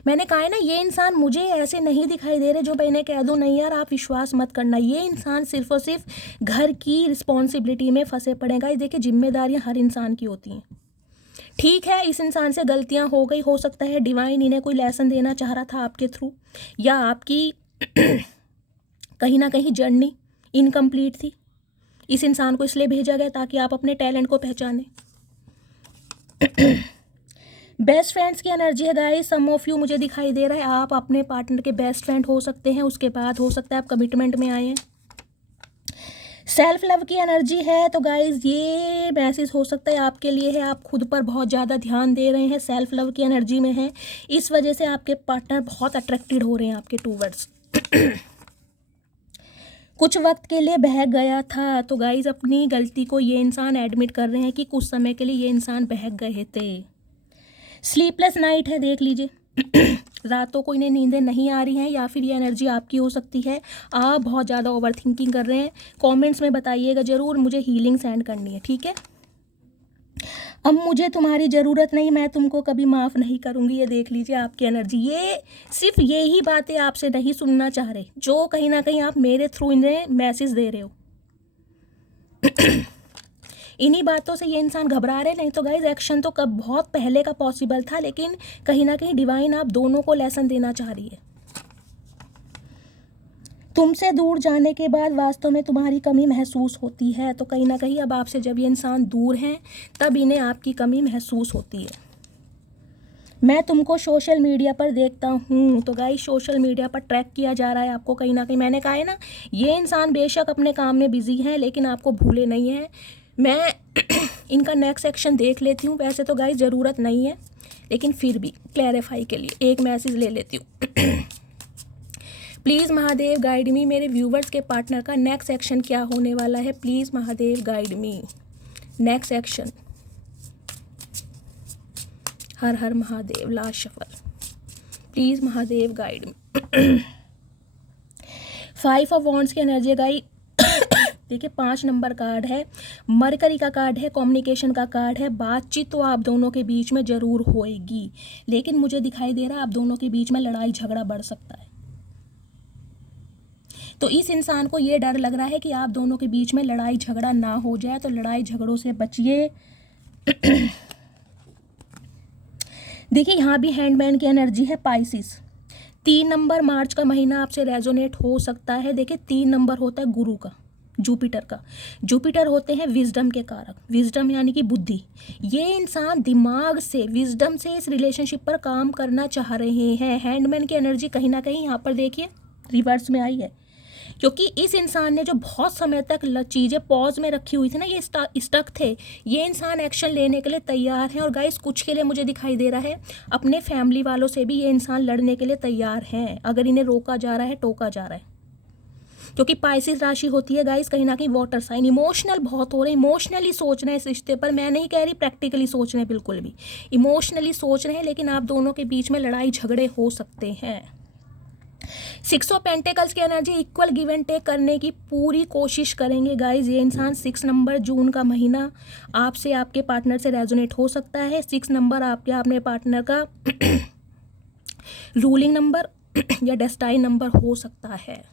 मैंने कहा है ना, ये इंसान मुझे ऐसे नहीं दिखाई दे रहे जो मैं इन्हें कह दूँ नहीं यार आप विश्वास मत करना। ये इंसान सिर्फ और सिर्फ घर की रिस्पॉन्सिबिलिटी में फंसे पड़ेगा। ये देखिए, जिम्मेदारियां हर इंसान की होती हैं। ठीक है, इस इंसान से गलतियां हो गई, हो सकता है डिवाइन इन्हें कोई लेसन देना चाह रहा था आपके थ्रू, या आपकी कहीं ना कहीं जर्नी इनकम्प्लीट थी। इस इंसान को इसलिए भेजा गया ताकि आप अपने टैलेंट को पहचानें। बेस्ट फ्रेंड्स की एनर्जी है गाइस। सम ऑफ यू, मुझे दिखाई दे रहा है आप अपने पार्टनर के बेस्ट फ्रेंड हो सकते हैं। उसके बाद हो सकता है आप कमिटमेंट में आए हैं। सेल्फ लव की एनर्जी है तो गाइज ये मैसेज हो सकता है आपके लिए है, आप खुद पर बहुत ज़्यादा ध्यान दे रहे हैं, सेल्फ लव की एनर्जी में है, इस वजह से आपके पार्टनर बहुत अट्रैक्टेड हो रहे हैं आपके टूवर्ड्स। कुछ वक्त के लिए बहक गया था तो गाइज अपनी गलती को ये इंसान एडमिट कर रहे हैं कि कुछ समय के लिए ये इंसान बहक गए थे। स्लीपलेस नाइट है, देख लीजिए रातों को इन्हें नींदें नहीं आ रही हैं, या फिर ये एनर्जी आपकी हो सकती है, आप बहुत ज़्यादा ओवर थिंकिंग कर रहे हैं। कमेंट्स में बताइएगा ज़रूर, मुझे हीलिंग सेंड करनी है, ठीक है। अब मुझे तुम्हारी ज़रूरत नहीं, मैं तुमको कभी माफ़ नहीं करूँगी, ये देख लीजिए आपकी एनर्जी। ये सिर्फ यही बातें आपसे नहीं सुनना चाह रहे, जो कहीं ना कहीं आप मेरे थ्रू इन्हें मैसेज दे रहे हो। इन्हीं बातों से ये इंसान घबरा रहे। नहीं तो गाइज एक्शन तो कब बहुत पहले का पॉसिबल था, लेकिन कहीं ना कहीं डिवाइन आप दोनों को लेसन देना चाह रही है। तुमसे दूर जाने के बाद वास्तव में तुम्हारी कमी महसूस होती है, तो कहीं ना कहीं अब आपसे जब ये इंसान दूर हैं तब इन्हें आपकी कमी महसूस होती है। मैं तुमको सोशल मीडिया पर देखता हूँ, तो गाइस सोशल मीडिया पर ट्रैक किया जा रहा है आपको कहीं ना कहीं। मैंने कहा है ना, ये इंसान बेशक अपने काम में बिजी हैं लेकिन आपको भूले नहीं हैं। मैं इनका नेक्स्ट एक्शन देख लेती हूँ, वैसे तो गाइस ज़रूरत नहीं है, लेकिन फिर भी क्लैरिफाई के लिए एक मैसेज ले लेती हूँ। प्लीज़ महादेव गाइड मी, मेरे व्यूवर्स के पार्टनर का नेक्स्ट एक्शन क्या होने वाला है, please Mahadev guide me. Next action, हर हर Mahadev, last shuffle, please Mahadev guide me. 5 of wands की एनर्जी गाइड देखिए 5 नंबर कार्ड है, मरकरी का कार्ड है, कम्युनिकेशन का कार्ड है। बातचीत तो आप दोनों के बीच में ज़रूर होएगी, लेकिन मुझे दिखाई दे रहा है आप दोनों के बीच में लड़ाई झगड़ा बढ़ सकता है। तो इस इंसान को ये डर लग रहा है कि आप दोनों के बीच में लड़ाई झगड़ा ना हो जाए, तो लड़ाई झगड़ों से बचिए। देखिए यहाँ भी हैंडमैन की एनर्जी है, पाइसिस। 3 नंबर मार्च का महीना आपसे रेजोनेट हो सकता है। देखिए 3 नंबर होता है गुरु का, जुपिटर का। जुपिटर होते हैं विजडम के कारक, विजडम यानी कि बुद्धि। ये इंसान दिमाग से, विजडम से इस रिलेशनशिप पर काम करना चाह रहे हैं। हैंडमैन की एनर्जी कहीं ना कहीं यहाँ पर देखिए रिवर्स में आई है, क्योंकि इस इंसान ने जो बहुत समय तक चीज़ें पॉज में रखी हुई थी ना, ये स्टक थे, ये इंसान एक्शन लेने के लिए तैयार हैं। और गाइस कुछ के लिए मुझे दिखाई दे रहा है अपने फैमिली वालों से भी ये इंसान लड़ने के लिए तैयार हैं, अगर इन्हें रोका जा रहा है, टोका जा रहा है। क्योंकि पाइसिस राशि होती है गाइस कहीं ना कहीं वाटर साइन, इमोशनल बहुत हो रहे हैं, इमोशनली सोच रहे हैं इस रिश्ते पर। मैं नहीं कह रही प्रैक्टिकली सोच रहे हैं, बिल्कुल भी इमोशनली सोच रहे हैं, लेकिन आप दोनों के बीच में लड़ाई झगड़े हो सकते हैं। 6 ऑफ पेंटिकल्स की energy, equal give and take करने की पूरी कोशिश करेंगे गाइज ये इंसान। 6 नंबर जून का महीना आपसे, आपके पार्टनर से रेजोनेट हो सकता है। 6 नंबर आपके अपने पार्टनर का रूलिंग नंबर या डेस्टाइन नंबर हो सकता है।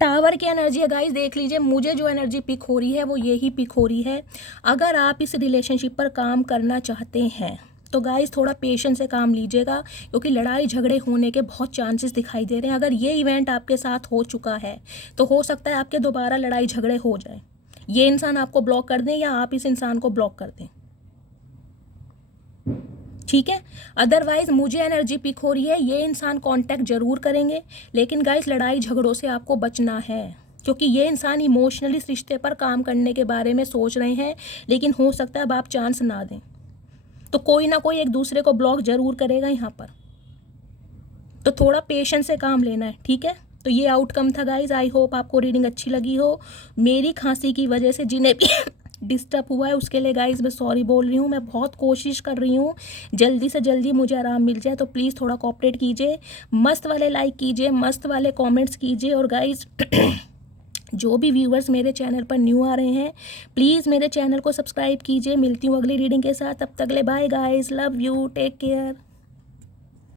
टावर की एनर्जी है गाइस, देख लीजिए मुझे जो एनर्जी पिक हो रही है वो यही पिक हो रही है। अगर आप इस रिलेशनशिप पर काम करना चाहते हैं तो गाइस थोड़ा पेशेंस से काम लीजिएगा, क्योंकि लड़ाई झगड़े होने के बहुत चांसेस दिखाई दे रहे हैं। अगर ये इवेंट आपके साथ हो चुका है तो हो सकता है आपके दोबारा लड़ाई झगड़े हो जाए, ये इंसान आपको ब्लॉक कर दें या आप इस इंसान को ब्लॉक कर दें, ठीक है। अदरवाइज मुझे एनर्जी पिक हो रही है ये इंसान कांटेक्ट जरूर करेंगे, लेकिन गाइस लड़ाई झगड़ों से आपको बचना है, क्योंकि ये इंसान इमोशनली इस रिश्ते पर काम करने के बारे में सोच रहे हैं, लेकिन हो सकता है अब आप चांस ना दें तो कोई ना कोई एक दूसरे को ब्लॉक जरूर करेगा यहाँ पर। तो थोड़ा पेशेंस से काम लेना है, ठीक है। तो ये आउटकम था गाइज। आई होप आपको रीडिंग अच्छी लगी हो। मेरी खांसी की वजह से जिन्हें भी डिस्टर्ब हुआ है उसके लिए गाइज मैं सॉरी बोल रही हूँ। मैं बहुत कोशिश कर रही हूँ जल्दी से जल्दी मुझे आराम मिल जाए, तो प्लीज़ थोड़ा कोऑपरेट कीजिए, मस्त वाले लाइक कीजिए, मस्त वाले कमेंट्स कीजिए। और गाइज जो भी व्यूअर्स मेरे चैनल पर न्यू आ रहे हैं प्लीज़ मेरे चैनल को सब्सक्राइब कीजिए। मिलती हूँ अगली रीडिंग के साथ, तब तक ले bye guys, love you, take care.